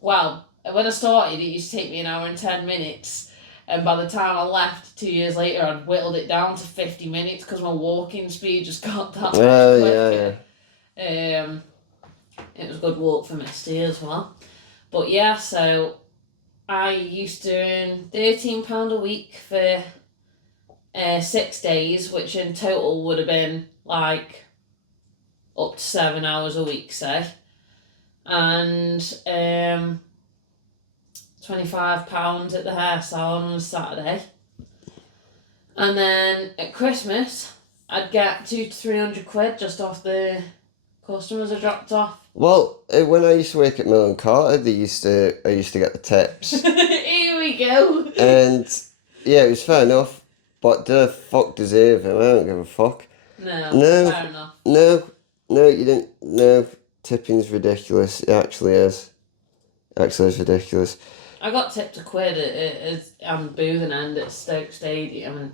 I started, it used to take me an hour and 10 minutes, And by the time I left 2 years later, I'd whittled it down to 50 minutes because my walking speed just got that much quicker. It was a good walk for Misty as well. But yeah, so I used to earn £13 a week for 6 days, which in total would have been like up to 7 hours a week, say. And £25 at the hair salon on a Saturday. And then at Christmas, I'd get 200 to 300 quid just off the customers I dropped off. Well, when I used to work at Mill and Carter, I used to get the tips. Here we go. And yeah, it was fair enough. But did I fuck deserve him? I don't give a fuck. No, fair enough. No, you didn't. No, tipping's ridiculous. It actually is. Actually, it's ridiculous. I got tipped a quid at boothing end at Stoke Stadium and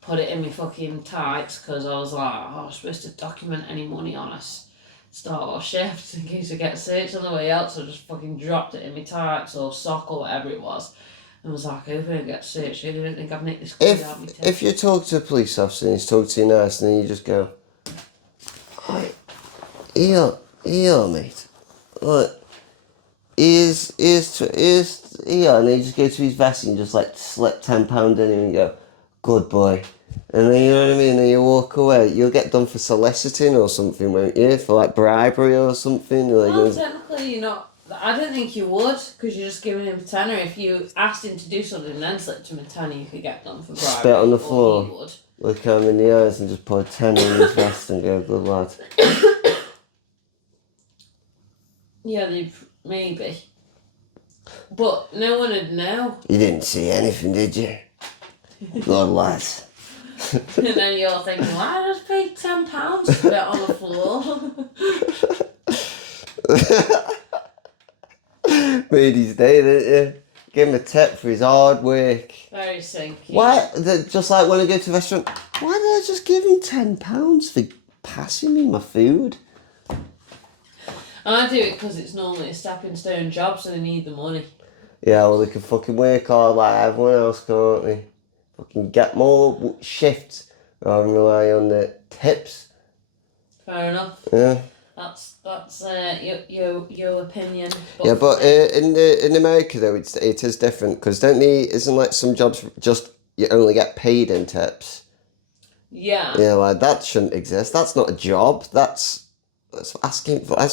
put it in my fucking tights because I was like, oh, I'm supposed to document any money on us. Start our shift in case I get searched on the way out, so I just fucking dropped it in my tights or sock or whatever it was. And was like, I hope I don't get searched. I don't think I've nicked this quid out of my tip. If you talk to a police officer and he's talking to you nice and then you just go, "Hi, here, mate. Look, here's here," and then you just go to his vest and just like slip £10 in him and go, "Good boy." And then, you know what I mean, and you walk away. You'll get done for soliciting or something, won't you? For like bribery or something. Well, technically you're not. I don't think you would, because you're just giving him a tenner. If you asked him to do something and then slipped him a tenner, you could get done for bribery. Spit on the floor. He would. Look him in the eyes and just put a tenner in his vest and go, "Good lad." Yeah, maybe. But no one would know. You didn't see anything, did you? Good lad. And then you're thinking, why did I just pay £10 to spit on the floor? Made his day, didn't you? Give him a tip for his hard work. Very sinky. Why? Just like when I go to a restaurant, why did I just give him £10 for passing me my food? I do it because it's normally a stepping stone job, so they need the money. Yeah, well, they can fucking work hard like everyone else, can't they? Fucking get more shifts rather than rely on the tips. Fair enough. Yeah. That's your opinion. Yeah, but in America though, it is different because isn't like some jobs just you only get paid in tips. Yeah. Yeah, like that shouldn't exist. That's not a job. That's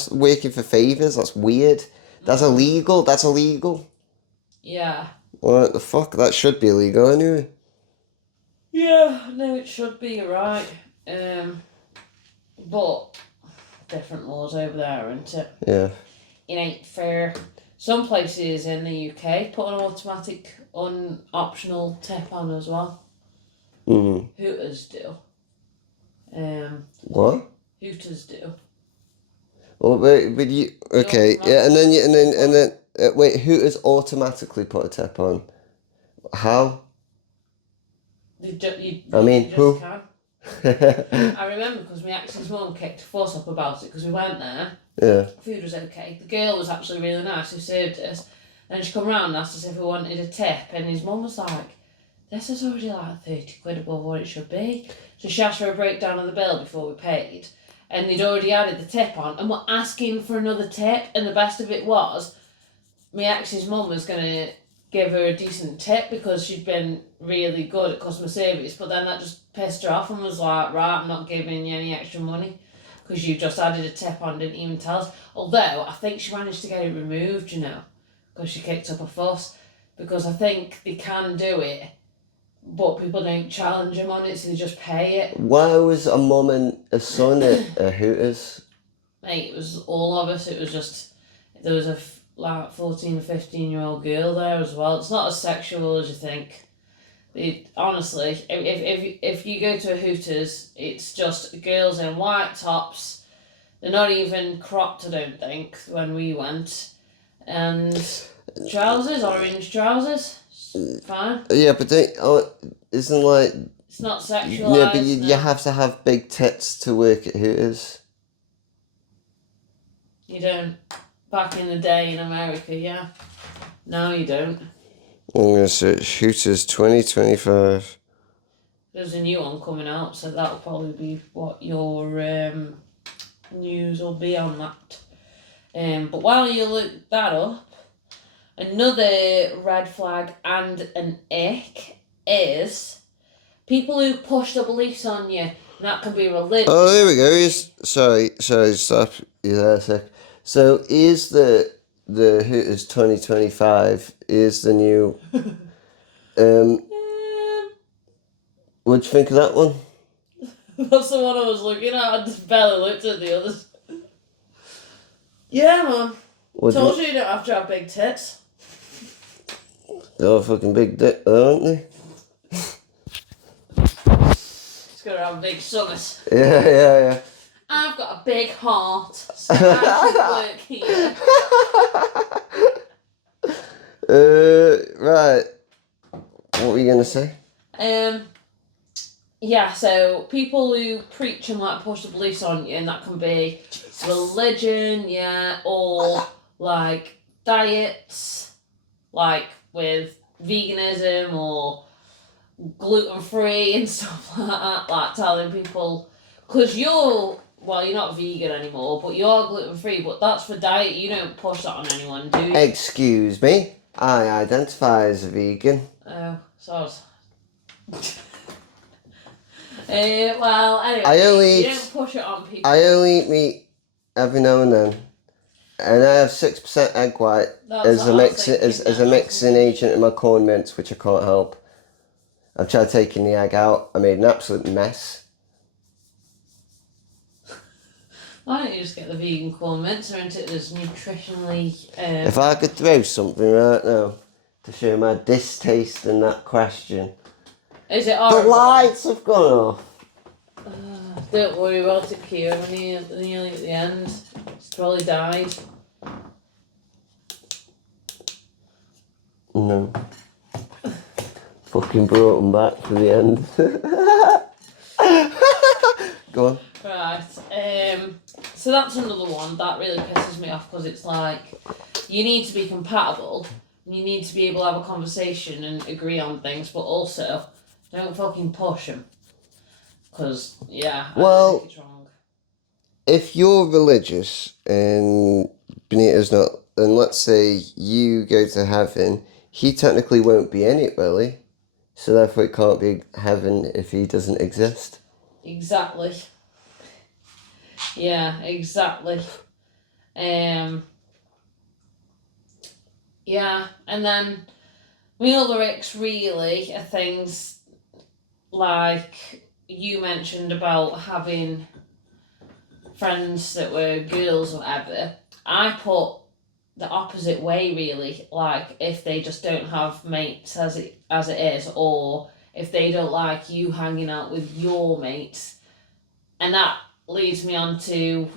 working for favours. That's weird. That's illegal. That's illegal. Yeah. What the fuck? That should be illegal anyway. Yeah, no, it should be, you're right. But different laws over there, isn't it? Yeah. It ain't fair. Some places in the UK put an automatic optional tip on as well. Mm-hmm. Hooters do. What? Hooters do. Well, but you okay? Yeah, and then wait. Hooters automatically put a tip on. How? Who? Can. I remember because my ex's mum kicked a fuss up about it because we went there. Yeah. Food was okay. The girl was actually really nice who served us. And she come round and asked us if we wanted a tip, and his mum was like, "This is already like 30 quid above what it should be." So she asked for a breakdown of the bill before we paid, and they'd already added the tip on, and we're asking for another tip, and the best of it was, my ex's mum was going to give her a decent tip because she'd been really good at customer service, but then that just pissed her off and was like, right, I'm not giving you any extra money because you just added a tip on, didn't even tell us. Although, I think she managed to get it removed, you know, because she kicked up a fuss, because I think they can do it, but people don't challenge them on it, so they just pay it. Why was a mum and a son at Hooters? Mate, it was all of us. It was just, there was a 14, 15-year-old girl there as well. It's not as sexual as you think. Honestly, if you go to a Hooters, it's just girls in white tops. They're not even cropped, I don't think, when we went. And trousers, orange trousers. Fine. Yeah, but isn't like... It's not sexualised. Yeah, but you have to have big tits to work at Hooters. You don't. Back in the day in America, yeah. No, you don't. I'm going to search Hooters 2025. There's a new one coming out, so that'll probably be what your news will be on that. But while you look that up, another red flag and an ick is people who push the beliefs on you. And that can be religious. Oh, there we go. Sorry, stop you there a sec. So, is the Hooters 2025 is the new... What'd you think of that one? That's the one I was looking at. I just barely looked at the others. Yeah, man. Told you don't have to have big tits. They're fucking big dick, aren't they? It's gonna have big summers. Yeah. I've got a big heart, so I should work here. Right. What were you gonna say? Yeah, so people who preach and like push the beliefs on you, and that can be religion, yeah, or like diets, like with veganism or gluten-free and stuff like that, like telling people, because you're not vegan anymore, but you're gluten-free, but that's for diet, you don't push that on anyone, do you? Excuse me, I identify as a vegan. Oh, sorry. Well, anyway, you don't push it on people. I only eat meat every now and then. And I have 6% egg white as a mixing agent in my corn mince, which I can't help. I've tried taking the egg out. I made an absolute mess. Why don't you just get the vegan corn mince, or isn't it as nutritionally... If I could throw something right now to show my distaste in that question. Is it The horrible? lights have gone off. Don't worry about it, Kieran. We're nearly at the end. It's probably died. No. Fucking brought them back for the end. Go on. Right. So that's another one that really pisses me off, because it's like, you need to be compatible. You need to be able to have a conversation and agree on things, but also don't fucking push them. Because, yeah, I think it's wrong. If you're religious and Benito's not, and let's say you go to heaven, he technically won't be in it, will he? So therefore it can't be heaven if he doesn't exist. Exactly. Yeah, exactly. Yeah, and then the other icks really are things like you mentioned about having friends that were girls or whatever. I put the opposite way really, like if they just don't have mates as it is, or if they don't like you hanging out with your mates, and that leads me on to,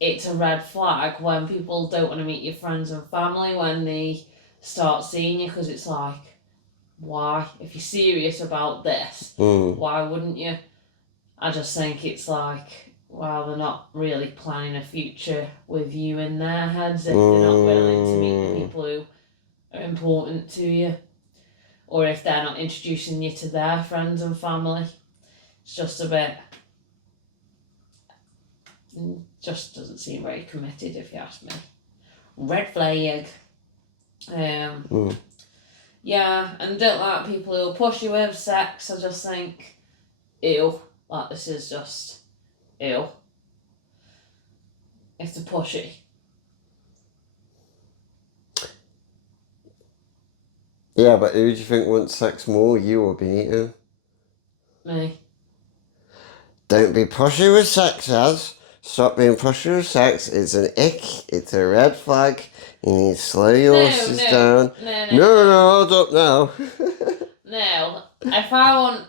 it's a red flag when people don't want to meet your friends and family when they start seeing you, because it's like, why? If you're serious about this, why wouldn't you? I just think it's like, well, they're not really planning a future with you in their heads if they're not willing to meet the people who are important to you, or if they're not introducing you to their friends and family. It's just a bit, just doesn't seem very committed, if you ask me. Red flag. Yeah, and don't like people who push you with sex. I just think, ew. Like, this is just, ew. It's a pushy. Yeah, but who do you think wants sex more, you or Benito? Me. Don't be pushy with sex, Az. Stop being pushy with sex. It's an ick. It's a red flag. You need to slow your horses down. No, hold up now. No. If I want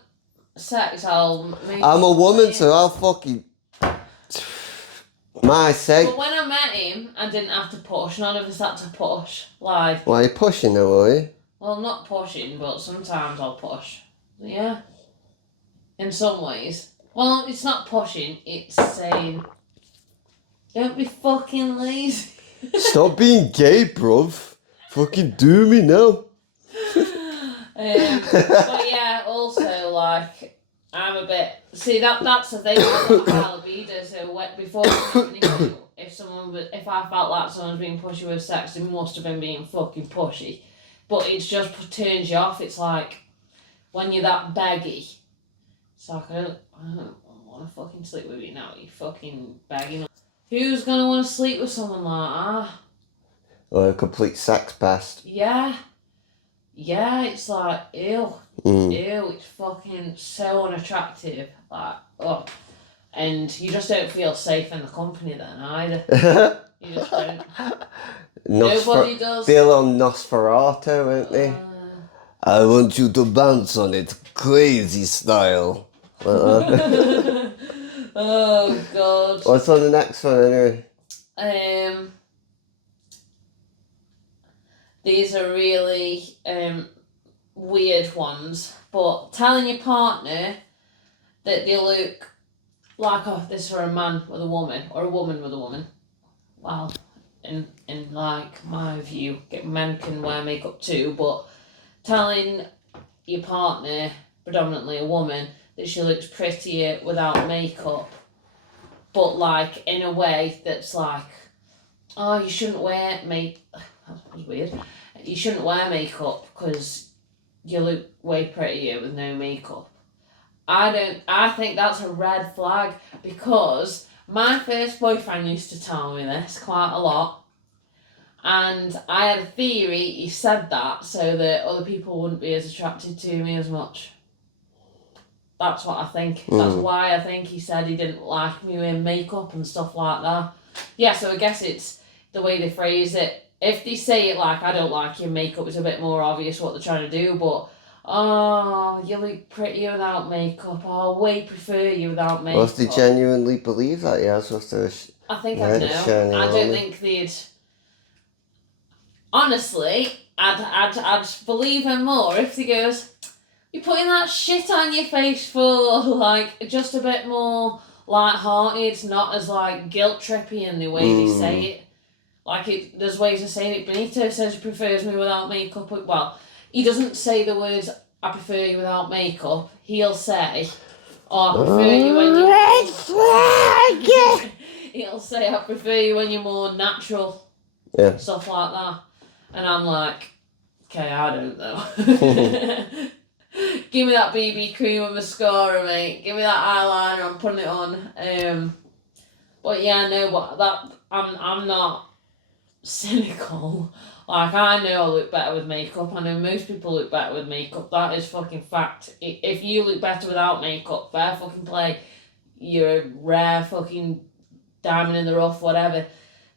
sex, I'll make I'm a woman, so I'll fucking... My sex... But when I met him, I didn't have to push. None of us had to push. Like... Why are you pushing though, are you? Well, I'm not pushing, but sometimes I'll push. Yeah. In some ways. Well, it's not pushing, it's saying, don't be fucking lazy. Stop being gay, bruv. Fucking do me now. But yeah, also like I'm a bit. See that's the thing. I've got a high libido, so before if I felt like someone's being pushy with sex, it must have been being fucking pushy. But it just turns you off. It's like when you're that baggy. It's like I don't want to fucking sleep with you now. You fucking begging. Who's gonna want to sleep with someone like that? Or a complete sex pest. Yeah. Yeah, it's like, ew. Ew, it's fucking so unattractive. Like, oh. And you just don't feel safe in the company then either. You just don't. Nobody does. They're on Nosferatu, aren't they? I want you to bounce on it, crazy style. Oh, God. What's on the next one anyway? These are really weird ones, but telling your partner that they look like this for a man with a woman or a woman with a woman. Well, in like my view, men can wear makeup too, but telling your partner, predominantly a woman, that she looks prettier without makeup, but like in a way that's like, oh, you shouldn't wear that was weird. You shouldn't wear makeup because you look way prettier with no makeup. I think that's a red flag because my first boyfriend used to tell me this quite a lot. And I had a theory he said that so that other people wouldn't be as attracted to me as much. That's what I think. That's why I think he said he didn't like me in makeup and stuff like that. Yeah, so I guess it's the way they phrase it. If they say it like, I don't like your makeup, it's a bit more obvious what they're trying to do, but, oh, you look prettier without makeup, oh, way prefer you without makeup. Well, if they genuinely believe that, yeah, it's just I think I know. I don't think they'd... Honestly, I'd believe him more if he goes, you're putting that shit on your face for, like, just a bit more light-hearted, not as, like, guilt-trippy in the way they say it. Like, there's ways of saying it. Benito says he prefers me without makeup. Well, he doesn't say the words, I prefer you without makeup. He'll say, oh, I prefer you when you're... Red flag! He'll say, I prefer you when you're more natural. Yeah. Stuff like that. And I'm like, okay, I don't know. Give me that BB cream and mascara, mate. Give me that eyeliner, I'm putting it on. But yeah, no, but that I'm not cynical. Like, I know I look better with makeup. I know most people look better with makeup. That is fucking fact. If you look better without makeup, fair fucking play. You're a rare fucking diamond in the rough, whatever.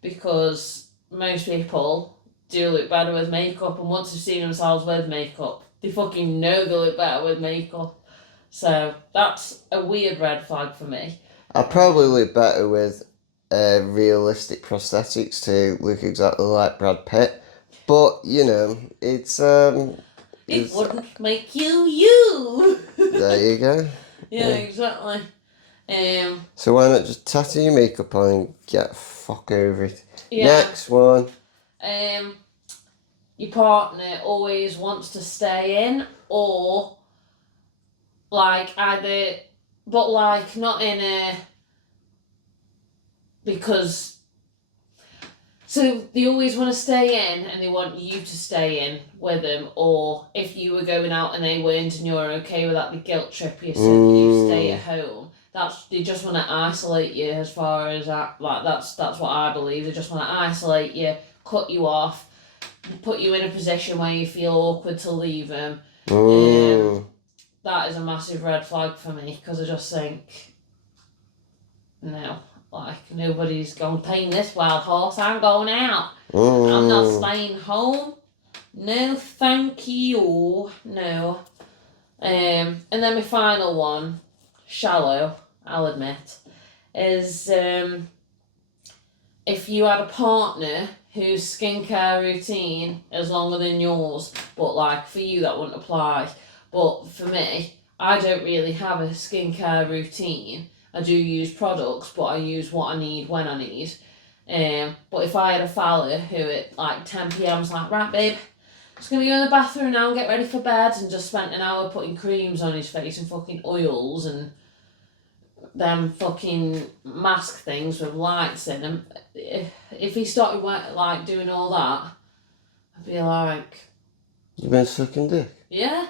Because most people do look better with makeup, and once they've seen themselves with makeup, they fucking know they look better with makeup. So that's a weird red flag for me. I probably look better with realistic prosthetics to look exactly like Brad Pitt, but you know, it wouldn't make you. There you go. Yeah, exactly. So why not just tattoo your makeup on and get fuck over it? Yeah. Next one. Your partner always wants to stay in, or like either, but like not in a, because, so they always want to stay in and they want you to stay in with them, or if you were going out and they weren't and you're okay with that, the guilt trip you said you stay at home. They just want to isolate you as far as that, like that's what I believe. They just want to isolate you, cut you off, put you in a position where you feel awkward to leave them. That is a massive red flag for me, because I just think, no, like nobody's going paying this wild horse. I'm going out. I'm not staying home. No, thank you. No. And then my final one, shallow, I'll admit, is if you had a partner whose skincare routine is longer than yours, but like for you that wouldn't apply. But for me, I don't really have a skincare routine. I do use products, but I use what I need when I need. But if I had a fella who at like 10 p.m. is like, right babe, He's going to go in the bathroom now and get ready for bed, and just spent an hour putting creams on his face and fucking oils and them fucking mask things with lights in them. If he started like doing all that, I'd be like, You been sucking dick? yeah,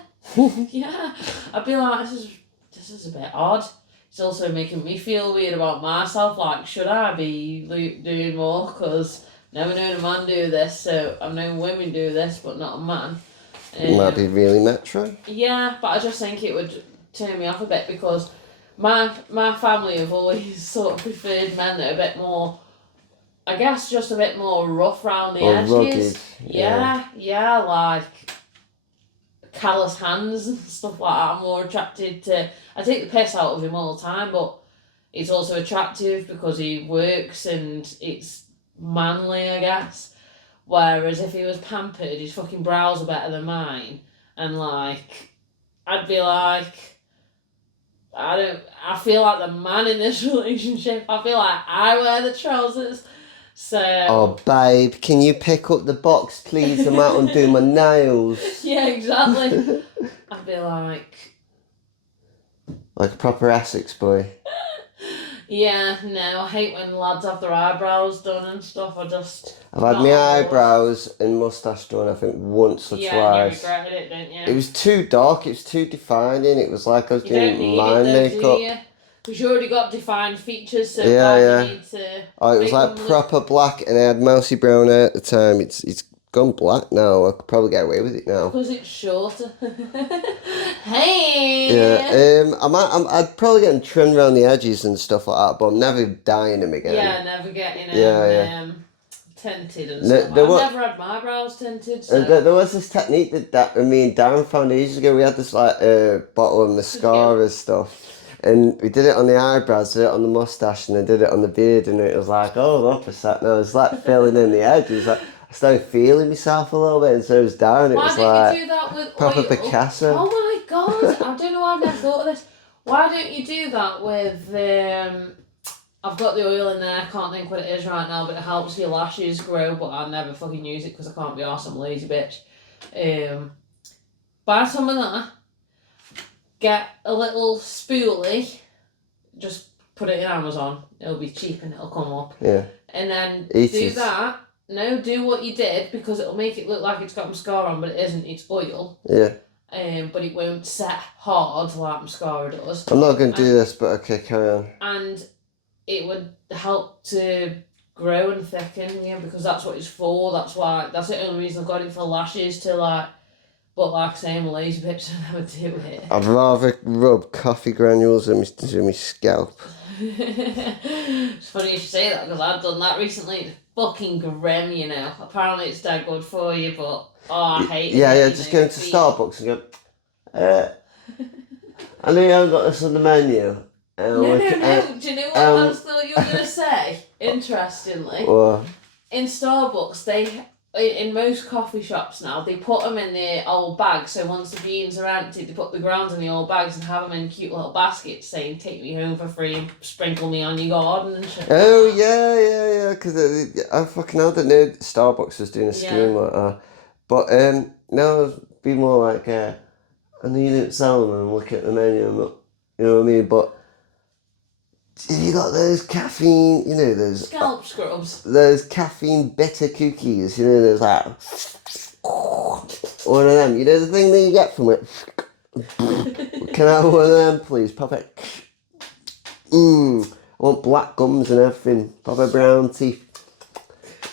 yeah. I'd be like, this is a bit odd. It's also making me feel weird about myself. Like, should I be doing more? Because never known a man do this, so I've known women do this, but not a man. Might be really metro. Yeah, but I just think it would turn me off a bit, because my family have always sort of preferred men that are a bit more, I guess, just a bit more rough around the edges. Rugged. Yeah, like callous hands and stuff like that. I'm more attracted to. I take the piss out of him all the time, but it's also attractive because he works and it's manly, I guess. Whereas if he was pampered, his fucking brows are better than mine, and like, I'd be like, I feel like the man in this relationship. I feel like I wear the trousers. So. Oh, babe, can you pick up the box, please? I'm out and doing my nails. Yeah, exactly. I'd be like a proper Essex boy. Yeah, no, I hate when lads have their eyebrows done and stuff. I've had my eyebrows and moustache done, I think, once or twice. Yeah, you regretted it, didn't you? It was too dark, it was too defining. It was like I was doing line makeup. Because you already got defined features, so yeah. You need to. Oh, it was like proper black, and I had mousy brown hair at the time. It's gone black now. I could probably get away with it now. Because it's shorter. Hey. Yeah. I'd probably get them trimmed around the edges and stuff like that, but I'm never dyeing them again. Yeah, never getting them tinted and stuff. I've never had my brows tinted. So. There was this technique that me and Darren found ages ago. We had this like bottle of mascara stuff. And we did it on the eyebrows, did it on the moustache, and I did it on the beard, and it was like, oh, the opposite. No, it's like filling in the edges. Like, I started feeling myself a little bit, and so was Darren. It was like you do that with proper oil? Picasso. Oh my god! I don't know why I've never thought of this. Why don't you do that with I've got the oil in there. I can't think what it is right now, but it helps your lashes grow. But I never fucking use it because I can't be arsed. I'm a lazy bitch. Buy some of that. Get a little spoolie, just put it in Amazon. It'll be cheap and it'll come up. Yeah. And then do that. No, do what you did, because it'll make it look like it's got mascara on, but it isn't. It's oil. Yeah. But it won't set hard like mascara does. I'm not going to do this, but okay, carry on. And it would help to grow and thicken, because that's what it's for. That's the only reason I've got it for lashes, to like. But like I say, I'm a lazy bitch, so I never do it. I'd rather rub coffee granules on my scalp. It's funny you should say that, because I've done that recently. It's fucking grim, Apparently it's dead good for you, but I hate it. Yeah, just go into Starbucks and go, I know you haven't got this on the menu. No. Do you know what I thought you were going to say? Interestingly. What? In Starbucks, in most coffee shops now, they put them in the old bags, so once the beans are empty, they put the grounds in the old bags and have them in cute little baskets saying, take me home for free and sprinkle me on your garden and shit. Oh, yeah, because I fucking hell didn't know Starbucks was doing a scheme like that. But, no, it'd be more like, I know you didn't sell them and look at the menu, and look, you know what I mean, but have you got those caffeine, those... Scalp scrubs. Those caffeine bitter cookies, those like... One of them, the thing that you get from it? Can I have one of them, please? Pop it. I want black gums and everything. Pop a brown teeth.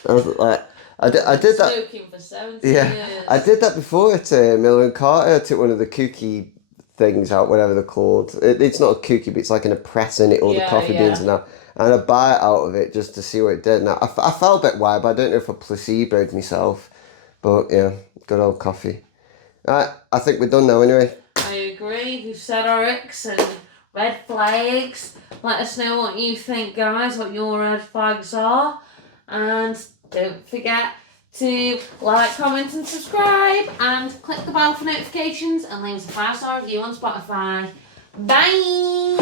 I was like... I did that... Smoking for 70 years. I did that before at Miller and Carter. I took one of the cookie things out, whatever they're called. It's not a cookie, but it's like an espresso in it, all the coffee beans and that. And I bite out of it just to see what it did. Now, I felt a bit wild, but I don't know if I placeboed myself. But yeah, good old coffee. Alright, I think we're done now anyway. I agree. We've said our Icks and red flags. Let us know what you think, guys, what your red flags are. And don't forget to like, comment and subscribe, and click the bell for notifications, and leave us a 5-star review on Spotify. Bye!